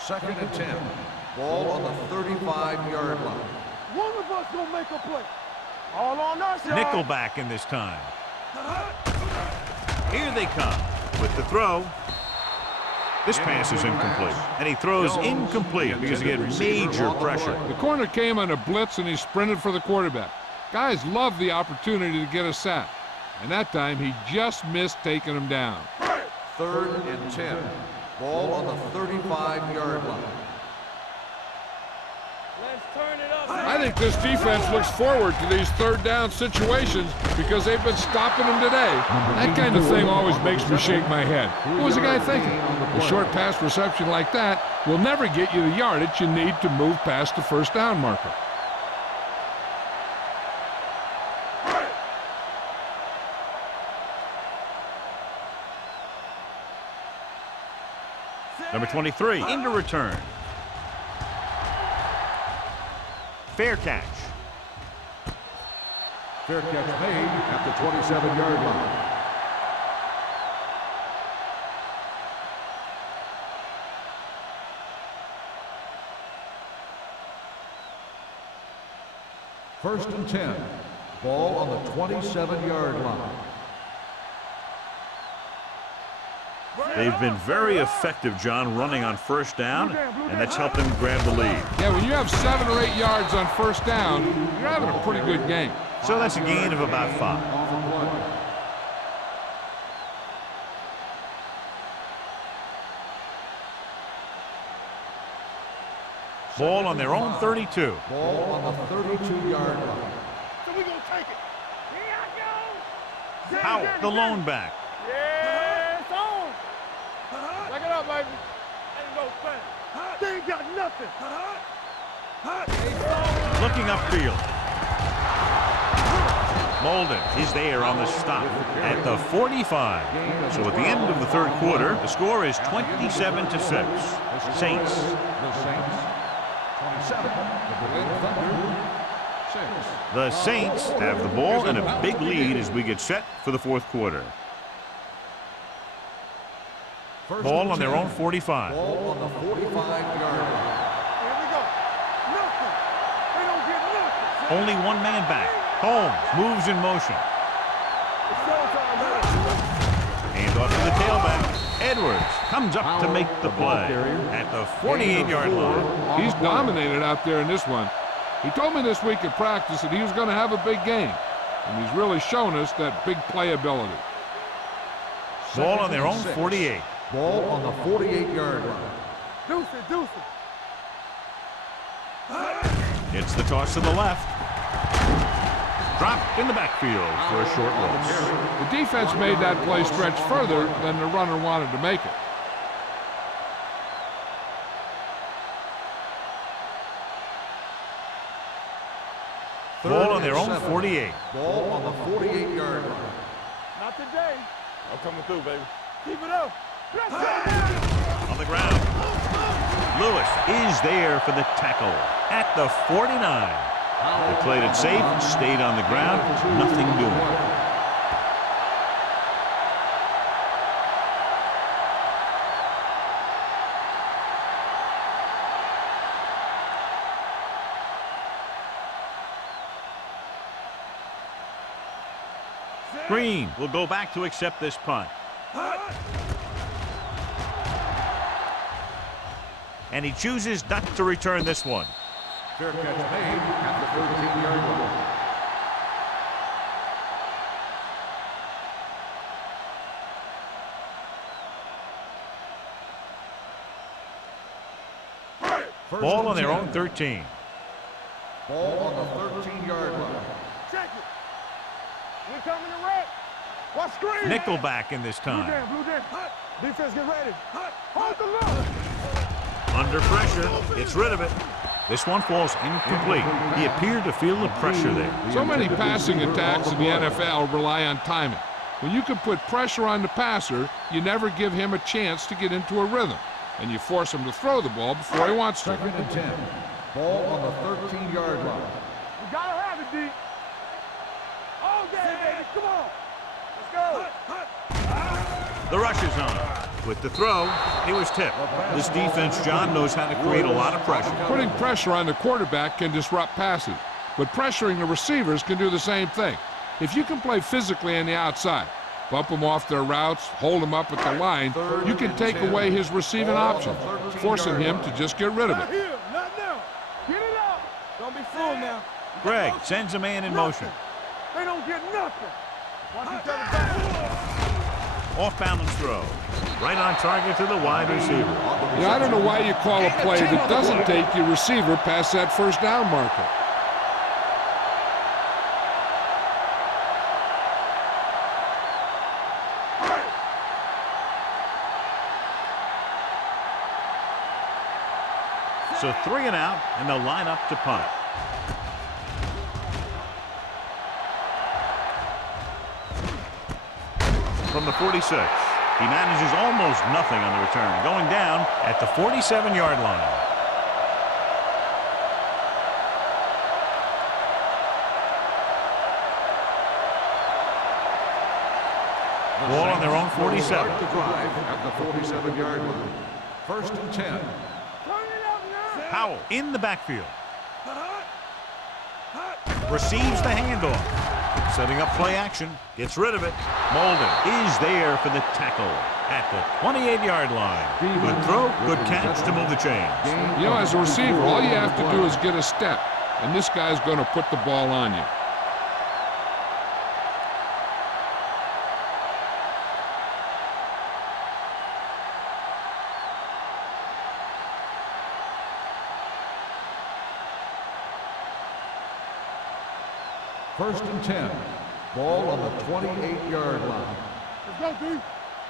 Second and 10. Ball on the 35-yard line. One of us gonna make a play. All on us, y'all. Nickelback in this time. Here they come with the throw. This pass is incomplete, and he throws incomplete because he had major pressure. The corner came on a blitz, and he sprinted for the quarterback. Guys love the opportunity to get a sack, and that time he just missed taking him down. Third and 10. Ball on the 35-yard line. I think this defense looks forward to these third down situations because they've been stopping them today. That kind of thing always makes me shake my head. What was the guy thinking? A short pass reception like that will never get you the yardage you need to move past the first down marker. Number 23 into return. Fair catch. Fair catch made at the 27-yard line. First and 10. Ball on the 27-yard line. They've been very effective, John, running on first down, and that's helped them grab the lead. Yeah, when you have 7 or 8 yards on first down, you're having a pretty good game. So that's a gain of about 5. Ball on their own 32. Ball on the 32-yard line. So we gonna take it. Here I go. Howell, the lone back. Yeah, it's on. Back it up, baby. Ain't no thing. They ain't got nothing. Looking upfield. Molden is there on the stop at the 45. So at the end of the third quarter, the score is 27-6. Saints. The Saints, 27. The Berlin Thunder, 6. The Saints have the ball and a big lead as we get set for the fourth quarter. Ball on their own 45. Ball on the 45-yard line. Here we go. Nothing. They don't get nothing. Only one man back. Holmes moves in motion. It's showtime, man. Hand off to the tailback. Edwards comes up to make the play at the 48-yard line. He's dominated out there in this one. He told me this week at practice that he was going to have a big game, and he's really shown us that big playability. Ball on their own 48. Ball on the 48-yard line. Deuce it, deuce it. It's the toss to the left. Dropped in the backfield for a short loss. The defense made that play stretch further than the runner wanted to make it. Ball on their own 48. Ball on the 48-yard line. Not today. I'm coming through, baby. Keep it up. Let's go. On the ground. Lewis is there for the tackle at the 49. They played it safe, stayed on the ground, nothing doing. Green will go back to accept this punt. And he chooses not to return this one. Fair catch made at the 13-yard line. Ball on their own 13. Ball on the 13-yard line. Check it. We coming to wreck. Watch screen. Nickelback in this Blue time. jam, blue jam. Defense, get ready. Hold the look. Under pressure, gets rid of it. This one falls incomplete. He appeared to feel the pressure there. So many passing attacks in the NFL rely on timing. When you can put pressure on the passer, you never give him a chance to get into a rhythm, and you force him to throw the ball before he wants to. 2nd and 10. Ball on the 13-yard line. We gotta have it, D. All day, baby. Come on. Let's go. The rush is on. With the throw, he was tipped. This defense, John, knows how to create a lot of pressure. Putting pressure on the quarterback can disrupt passes, but pressuring the receivers can do the same thing. If you can play physically on the outside, bump them off their routes, hold them up at the line, you can take away his receiving options, forcing him to just get rid of Not it. here, not now. Get it out. Don't be fooled now. Greg sends a man in motion. They don't get nothing. Watch each other back. Off balance throw. Right on target to the wide receiver. Yeah, I don't know why you call a play that doesn't take your receiver past that first down marker. So 3 and out, and they'll line up to punt. From the 46, he manages almost nothing on the return, going down at the 47-yard line. Ball on their own 47. Start the drive at the 47-yard line. 1st and 10. Turn it up now. Howell in the backfield. Receives the handoff. Setting up play action. Gets rid of it. Molden is there for the tackle at the 28-yard line. Good throw, good catch to move the chains. You know, as a receiver, all you have to do is get a step, and this guy's going to put the ball on you. First and 10. Ball on the 28-yard line. Let's go, D.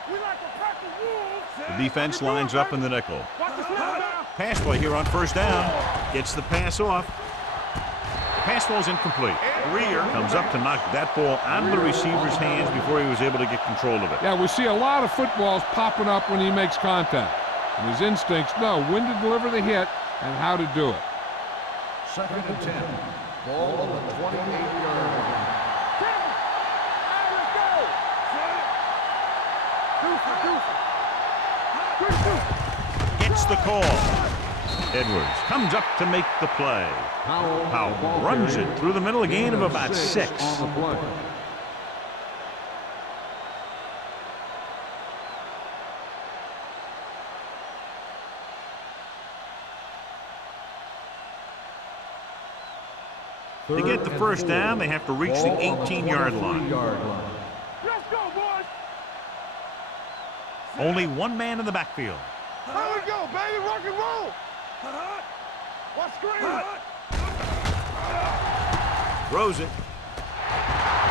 We like to pack the wolves. The defense lines up in the nickel. Watch the snap now. Pass play here on first down. Gets the pass off. The pass ball is incomplete. Greer comes up to knock that ball out of the receiver's hands before he was able to get control of it. Yeah, we see a lot of footballs popping up when he makes contact. And his instincts know when to deliver the hit and how to do it. Second and 10. Ball on the 28-yard line. Gets the call. Edwards comes up to make the play. Powell runs it through the middle, a gain of about 6. On the play. To get the first down, they have to reach the 18-yard line. Let's go, boys. Only one man in the backfield. Here we go, baby. Rock and roll. Watch screen. Throws it.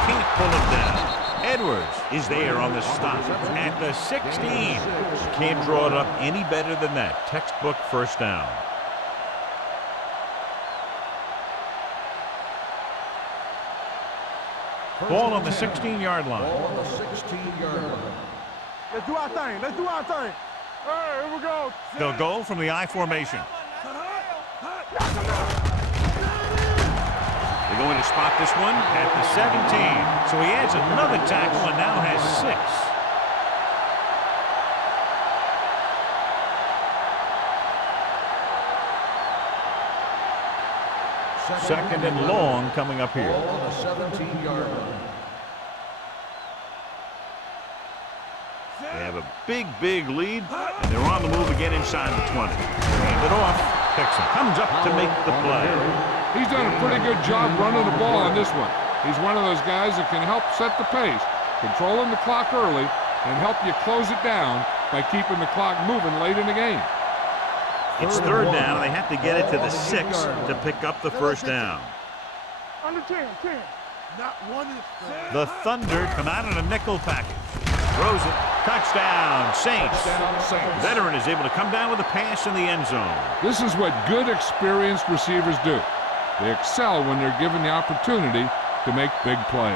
Can't pull it down. Edwards is there on the stop at the 16. Can't draw it up any better than that. Textbook first down. Ball on the 16-yard line. Ball on the 16-yard line. Let's do our thing. Let's do our thing. Hey, here we go. They'll go from the I formation. They're going to spot this one at the 17. So he adds another tackle and now has 6. Second and long coming up here. Ball on the 17-yard line. They have a big lead, and they're on the move again inside the 20. Hand it off. Texan comes up to make the play. He's done a pretty good job running the ball on this one. He's one of those guys that can help set the pace, controlling the clock early, and help you close it down by keeping the clock moving late in the game. It's third down, and they have to get it to the 6 to pick up the first down. Under 10. Not one is The Thunder come out in a nickel package. Throws it. Touchdown, Saints. Veteran is able to come down with a pass in the end zone. This is what good, experienced receivers do. They excel when they're given the opportunity to make big plays.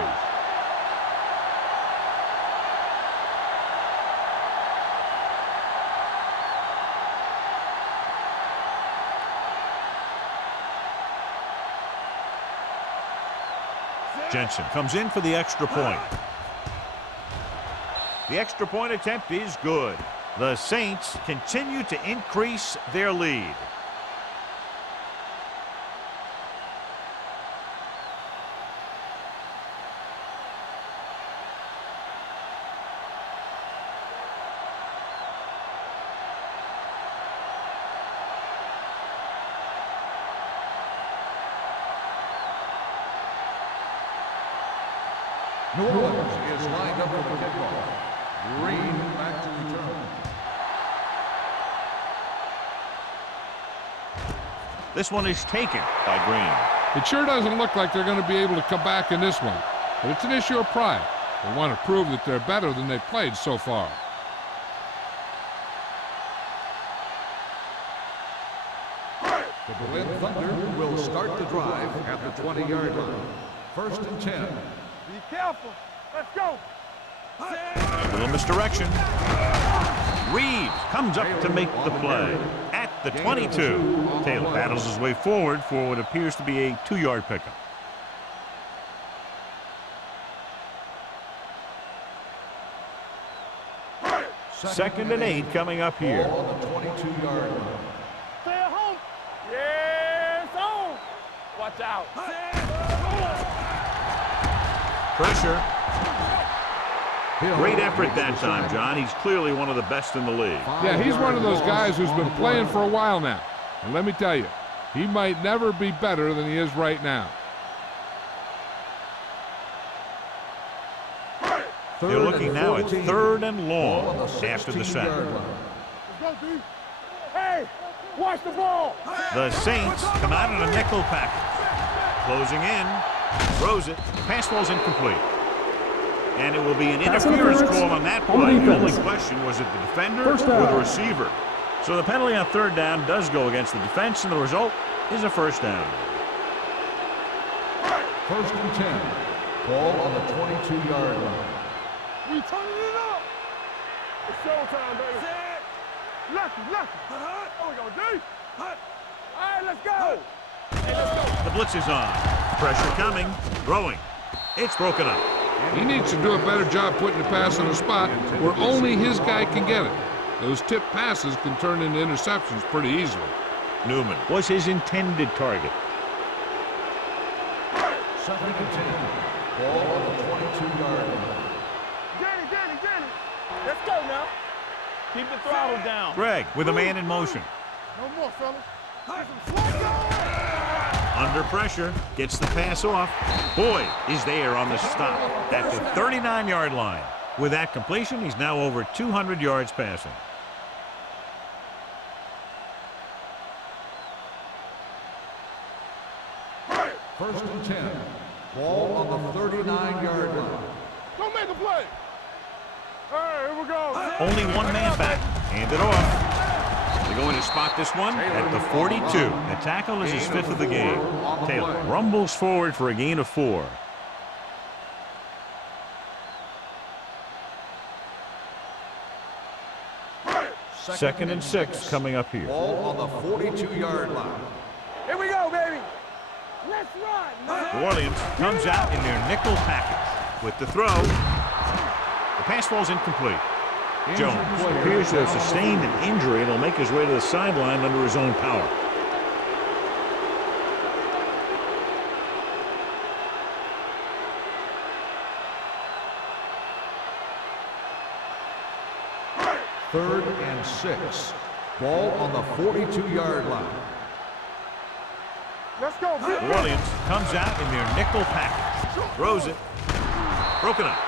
Jensen comes in for the extra point. The extra point attempt is good. The Saints continue to increase their lead. New Orleans is lined up for the kickoff. Green back to return. This one is taken by Green. It sure doesn't look like they're going to be able to come back in this one, but it's an issue of pride. They want to prove that they're better than they've played so far. The Berlin Thunder will start the drive at the 20-yard line. First and 10. Be careful. Let's go. A little misdirection. Reeves comes up to make the play at the 22. Taylor battles his way forward for what appears to be a 2-yard pickup. Second and 8 coming up here. Ball on the 22-yard line. Stay at home. Yes, on. Watch out. Pressure. Great effort that time, John. He's clearly one of the best in the league. Yeah, he's one of those guys who's been playing for a while now. And let me tell you, he might never be better than he is right now. They're looking now at third and long after the sack. Let's go, D. Hey, watch the ball. The Saints come out in a nickel package. Closing in, Throws it. Pass falls incomplete. And it will be an interference call on that play. The only question was it the defender or the receiver. So the penalty on third down does go against the defense, and the result is a first down. First and 10. Ball on the 22-yard line. We turning it up. It's showtime, baby. Lucky. Oh, we go deep. All right, let's go. Hey, let's go. The blitz is on. Pressure coming. Throwing. It's broken up. He needs to do a better job putting the pass in a spot where only his guy can get it. Those tip passes can turn into interceptions pretty easily. Newman was his intended target. Second and 10. Ball on the 22-yard line. Danny. Let's go now. Keep the throttle down. Greg with a man in motion. No more, fellas. Get some slack going. Under pressure. Gets the pass off. Boyd is there on the stop at the 39-yard line. With that completion, he's now over 200 yards passing. First and 10. Ball on the 39-yard line. Don't make a play. All right, here we go. Only one man back. Hand it off. They're going to spot this one at the 42. The tackle is his fifth of the game. Taylor rumbles forward for a gain of 4. Second and 6 coming up here. Ball on the 42-yard line. Here we go, baby. Let's run. New Orleans comes out in their nickel package with the throw. The pass falls incomplete. Jones appears to have sustained an injury and will make his way to the sideline under his own power. Third and 6. Ball on the 42-yard line. Let's go, baby. New Orleans comes out in their nickel package. Throws it. Broken up.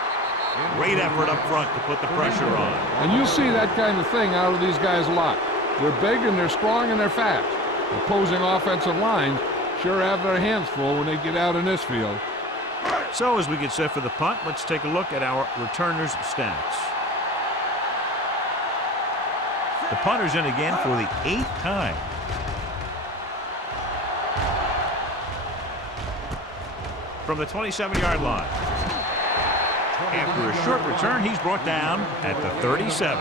Great effort up front to put the pressure on. And you'll see that kind of thing out of these guys a lot. They're big and they're strong and they're fast. Opposing offensive lines sure have their hands full when they get out in this field. So as we get set for the punt, let's take a look at our returners' stats. The punter's in again for the 8th time. From the 27-yard line. After a short return, he's brought down at the 37.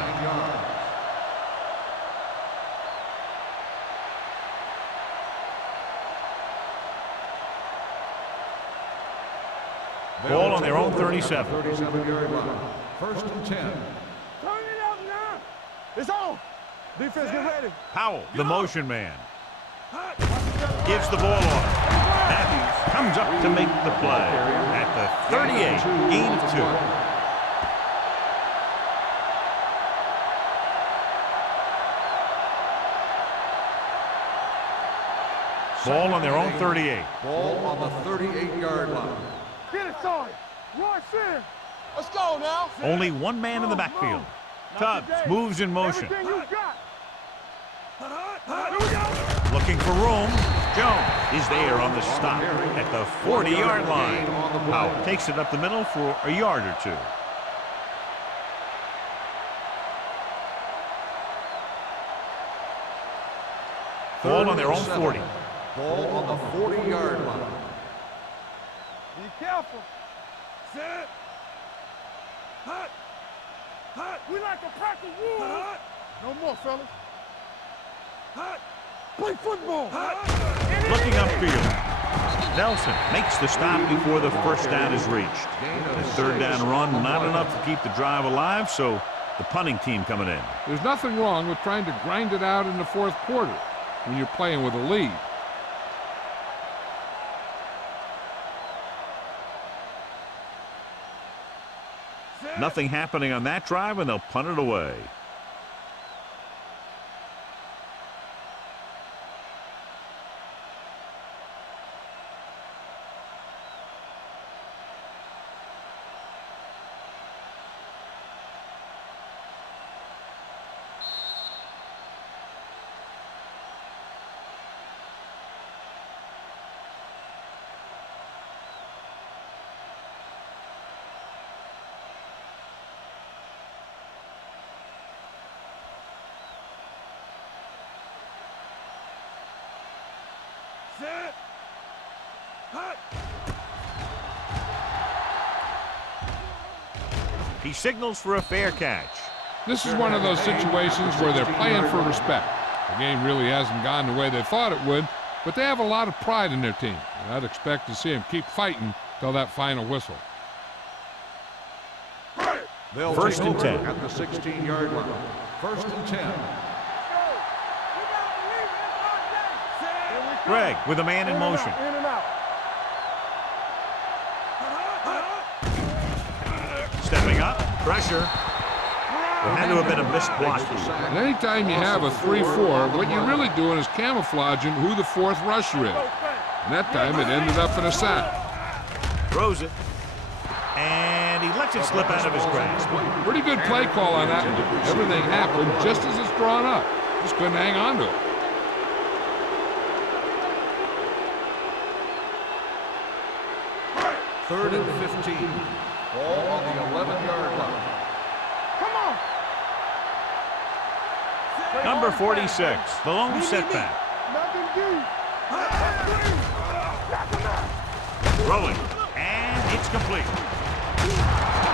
Ball on their own 37. 37-yard line. First and 10. Turn it up now. It's on. Defense, get ready. Powell, the motion man. Gives the ball off. Matthews comes up to make the play at the 38, gain of 2. Ball on their own 38. Ball on the 38-yard line. Get it started. Rush in. Let's go now. Only one man in the backfield. Tubbs moves in motion. Everything you got. Here we go. Looking for room. Jones is there on the stop at the 40-yard line. Powell takes it up the middle for a yard or 2. Ball on their own 40. Ball on the 40-yard line. Be careful. Set. Hut. Hut. We like a pack of wolves. No more, fellas. Hut. Play football. Looking upfield. Nelson makes the stop before the first down is reached. The third down run not enough to keep the drive alive, so the punting team coming in. There's nothing wrong with trying to grind it out in the fourth quarter when you're playing with a lead. Nothing happening on that drive, and they'll punt it away. He signals for a fair catch. This is one of those situations where they're playing for respect. The game really hasn't gone the way they thought it would, but they have a lot of pride in their team. And I'd expect to see them keep fighting till that final whistle. They'll First take and over 10. at the 16-yard line. First and 10. Greg with a man in motion. In and out. Stepping up. Pressure. There had to have been a missed block. And anytime you have a 3-4, what you're really doing is camouflaging who the fourth rusher is. And that time it ended up in a sack. Throws it. And he lets it slip out of his grasp. Pretty good play call on that one. Everything happened just as it's drawn up. Just couldn't hang on to it. Third and 15. Ball on the 11-yard line. Come on. Number 46, the lone setback. Nothing deep. Throwing. And it's complete.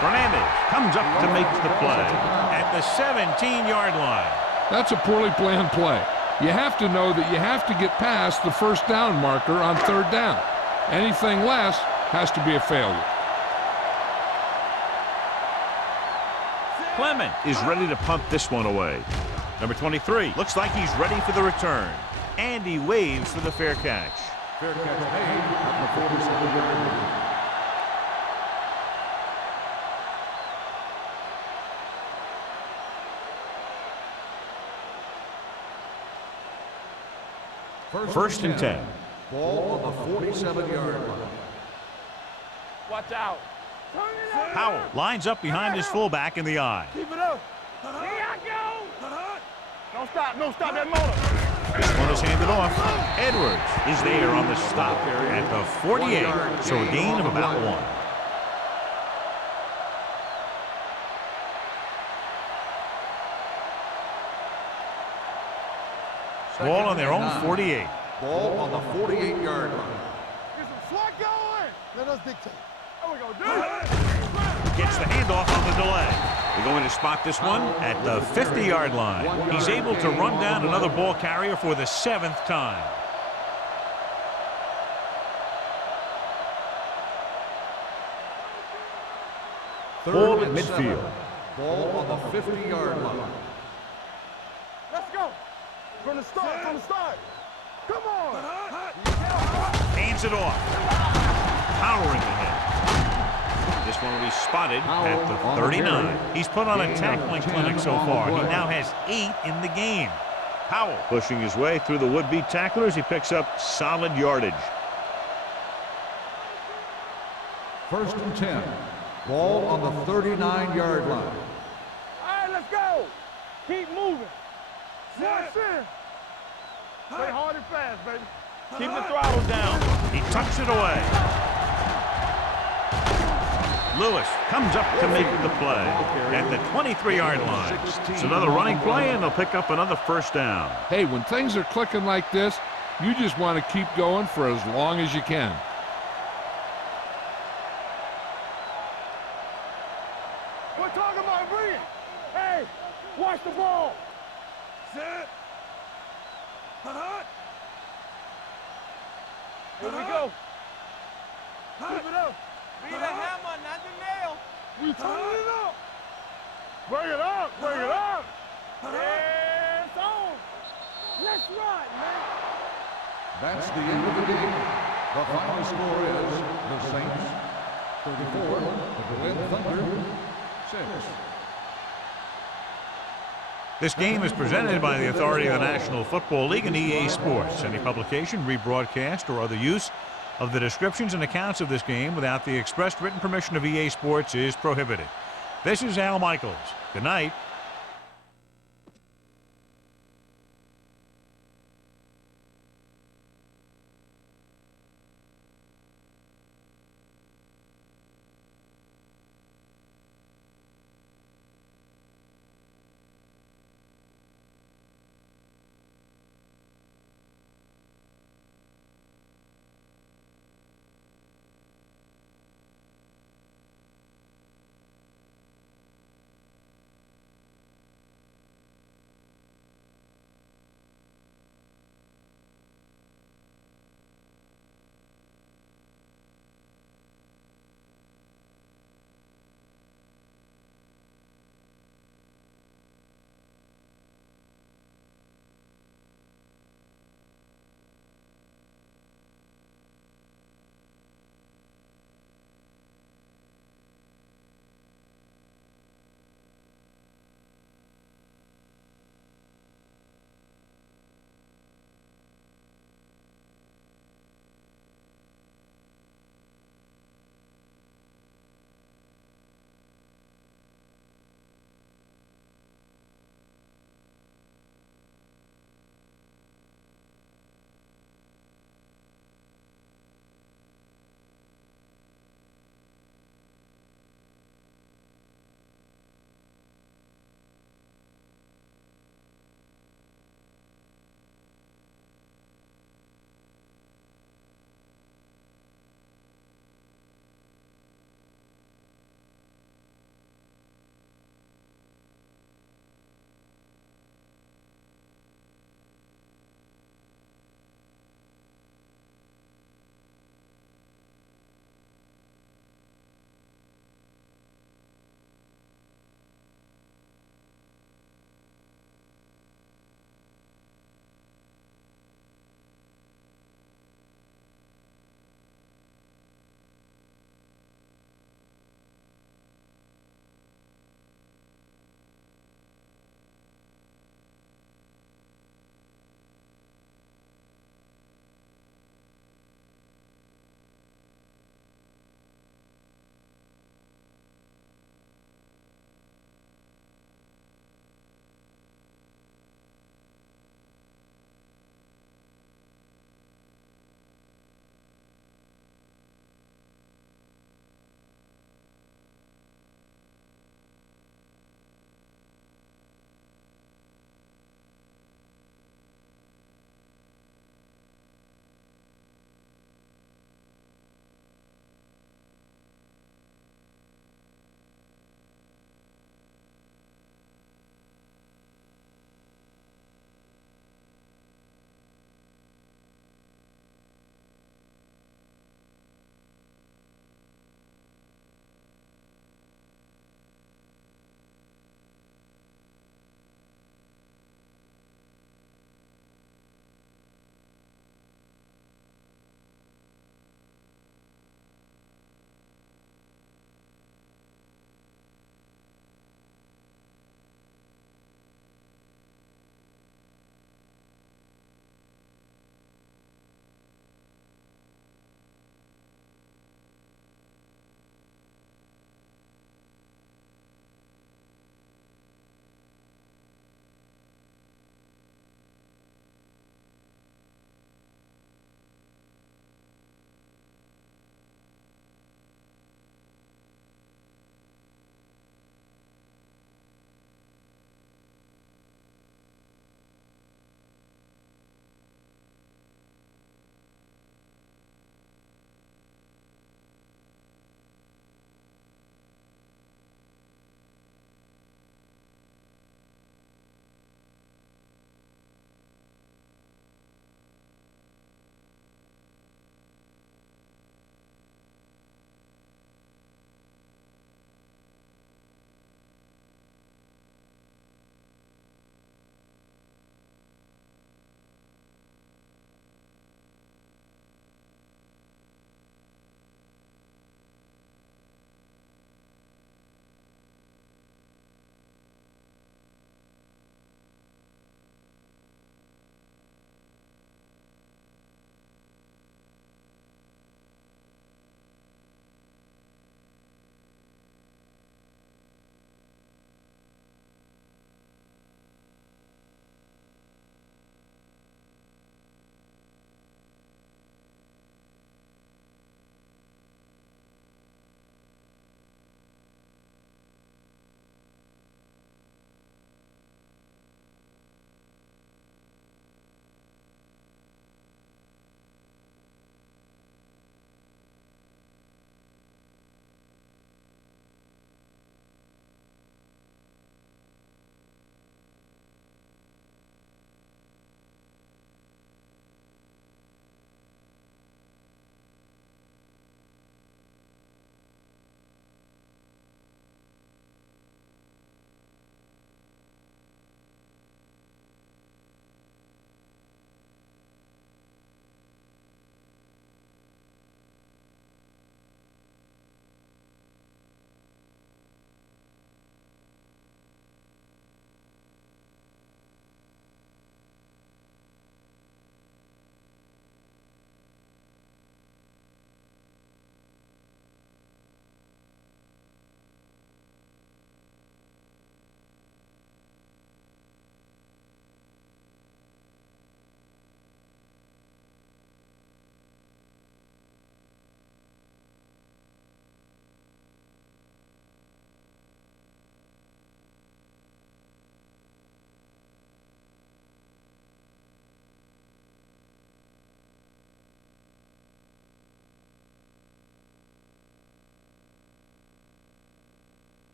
Fernandez comes up to make the play at the 17-yard line. That's a poorly planned play. You have to know that you have to get past the first down marker on third down. Anything less has to be a failure. Clement is ready to punt this one away. Number 23 looks like he's ready for the return. And he waves for the fair catch. Fair catch made at the 47-yard line. First and 10. Ball on the 47-yard line. Watch out. Turn it up. Powell lines up behind his fullback in the eye. Keep it up. Here I go. Don't stop. Don't stop that motor. This one is handed off. Edwards is there on the stop at the 48. So a gain of about 1. Ball on their own 48. Ball on the 48-yard line. Get some swat going. Let us dictate. There we go, dude. Gets the handoff on the delay. They're going to spot this one at the 50-yard line. He's able to run down another ball carrier for the 7th time. Ball at midfield. Ball on the 50-yard line. Let's go. From the start. From the start. Come on. Hands it off. Powering ahead. This one will be spotted at the 39. He's put on a tackling clinic so far. He now has 8 in the game. Powell pushing his way through the would-be tacklers. He picks up solid yardage. First and 10. Ball on the 39-yard line. All right, let's go. Keep moving. March in. Play hard and fast, baby. Keep the throttle down. He tucks it away. Lewis comes up to make the play at the 23-yard line. It's another running play, and they'll pick up another first down. Hey, when things are clicking like this, you just want to keep going for as long as you can. We're talking about bringing. Hey, watch the ball. Set. Here we go. Keep it up. Be the hammer, not the nail. We turning it up. Bring it up. Bring it up. Yeah, it's on. Let's ride, man. That's the end of the game. The final score is the Saints 34, the Berlin Thunder 6. This game is presented by the authority of the National Football League and EA Sports. Any publication, rebroadcast, or other use of the descriptions and accounts of this game without the expressed written permission of EA Sports is prohibited. This is Al Michaels. Good night.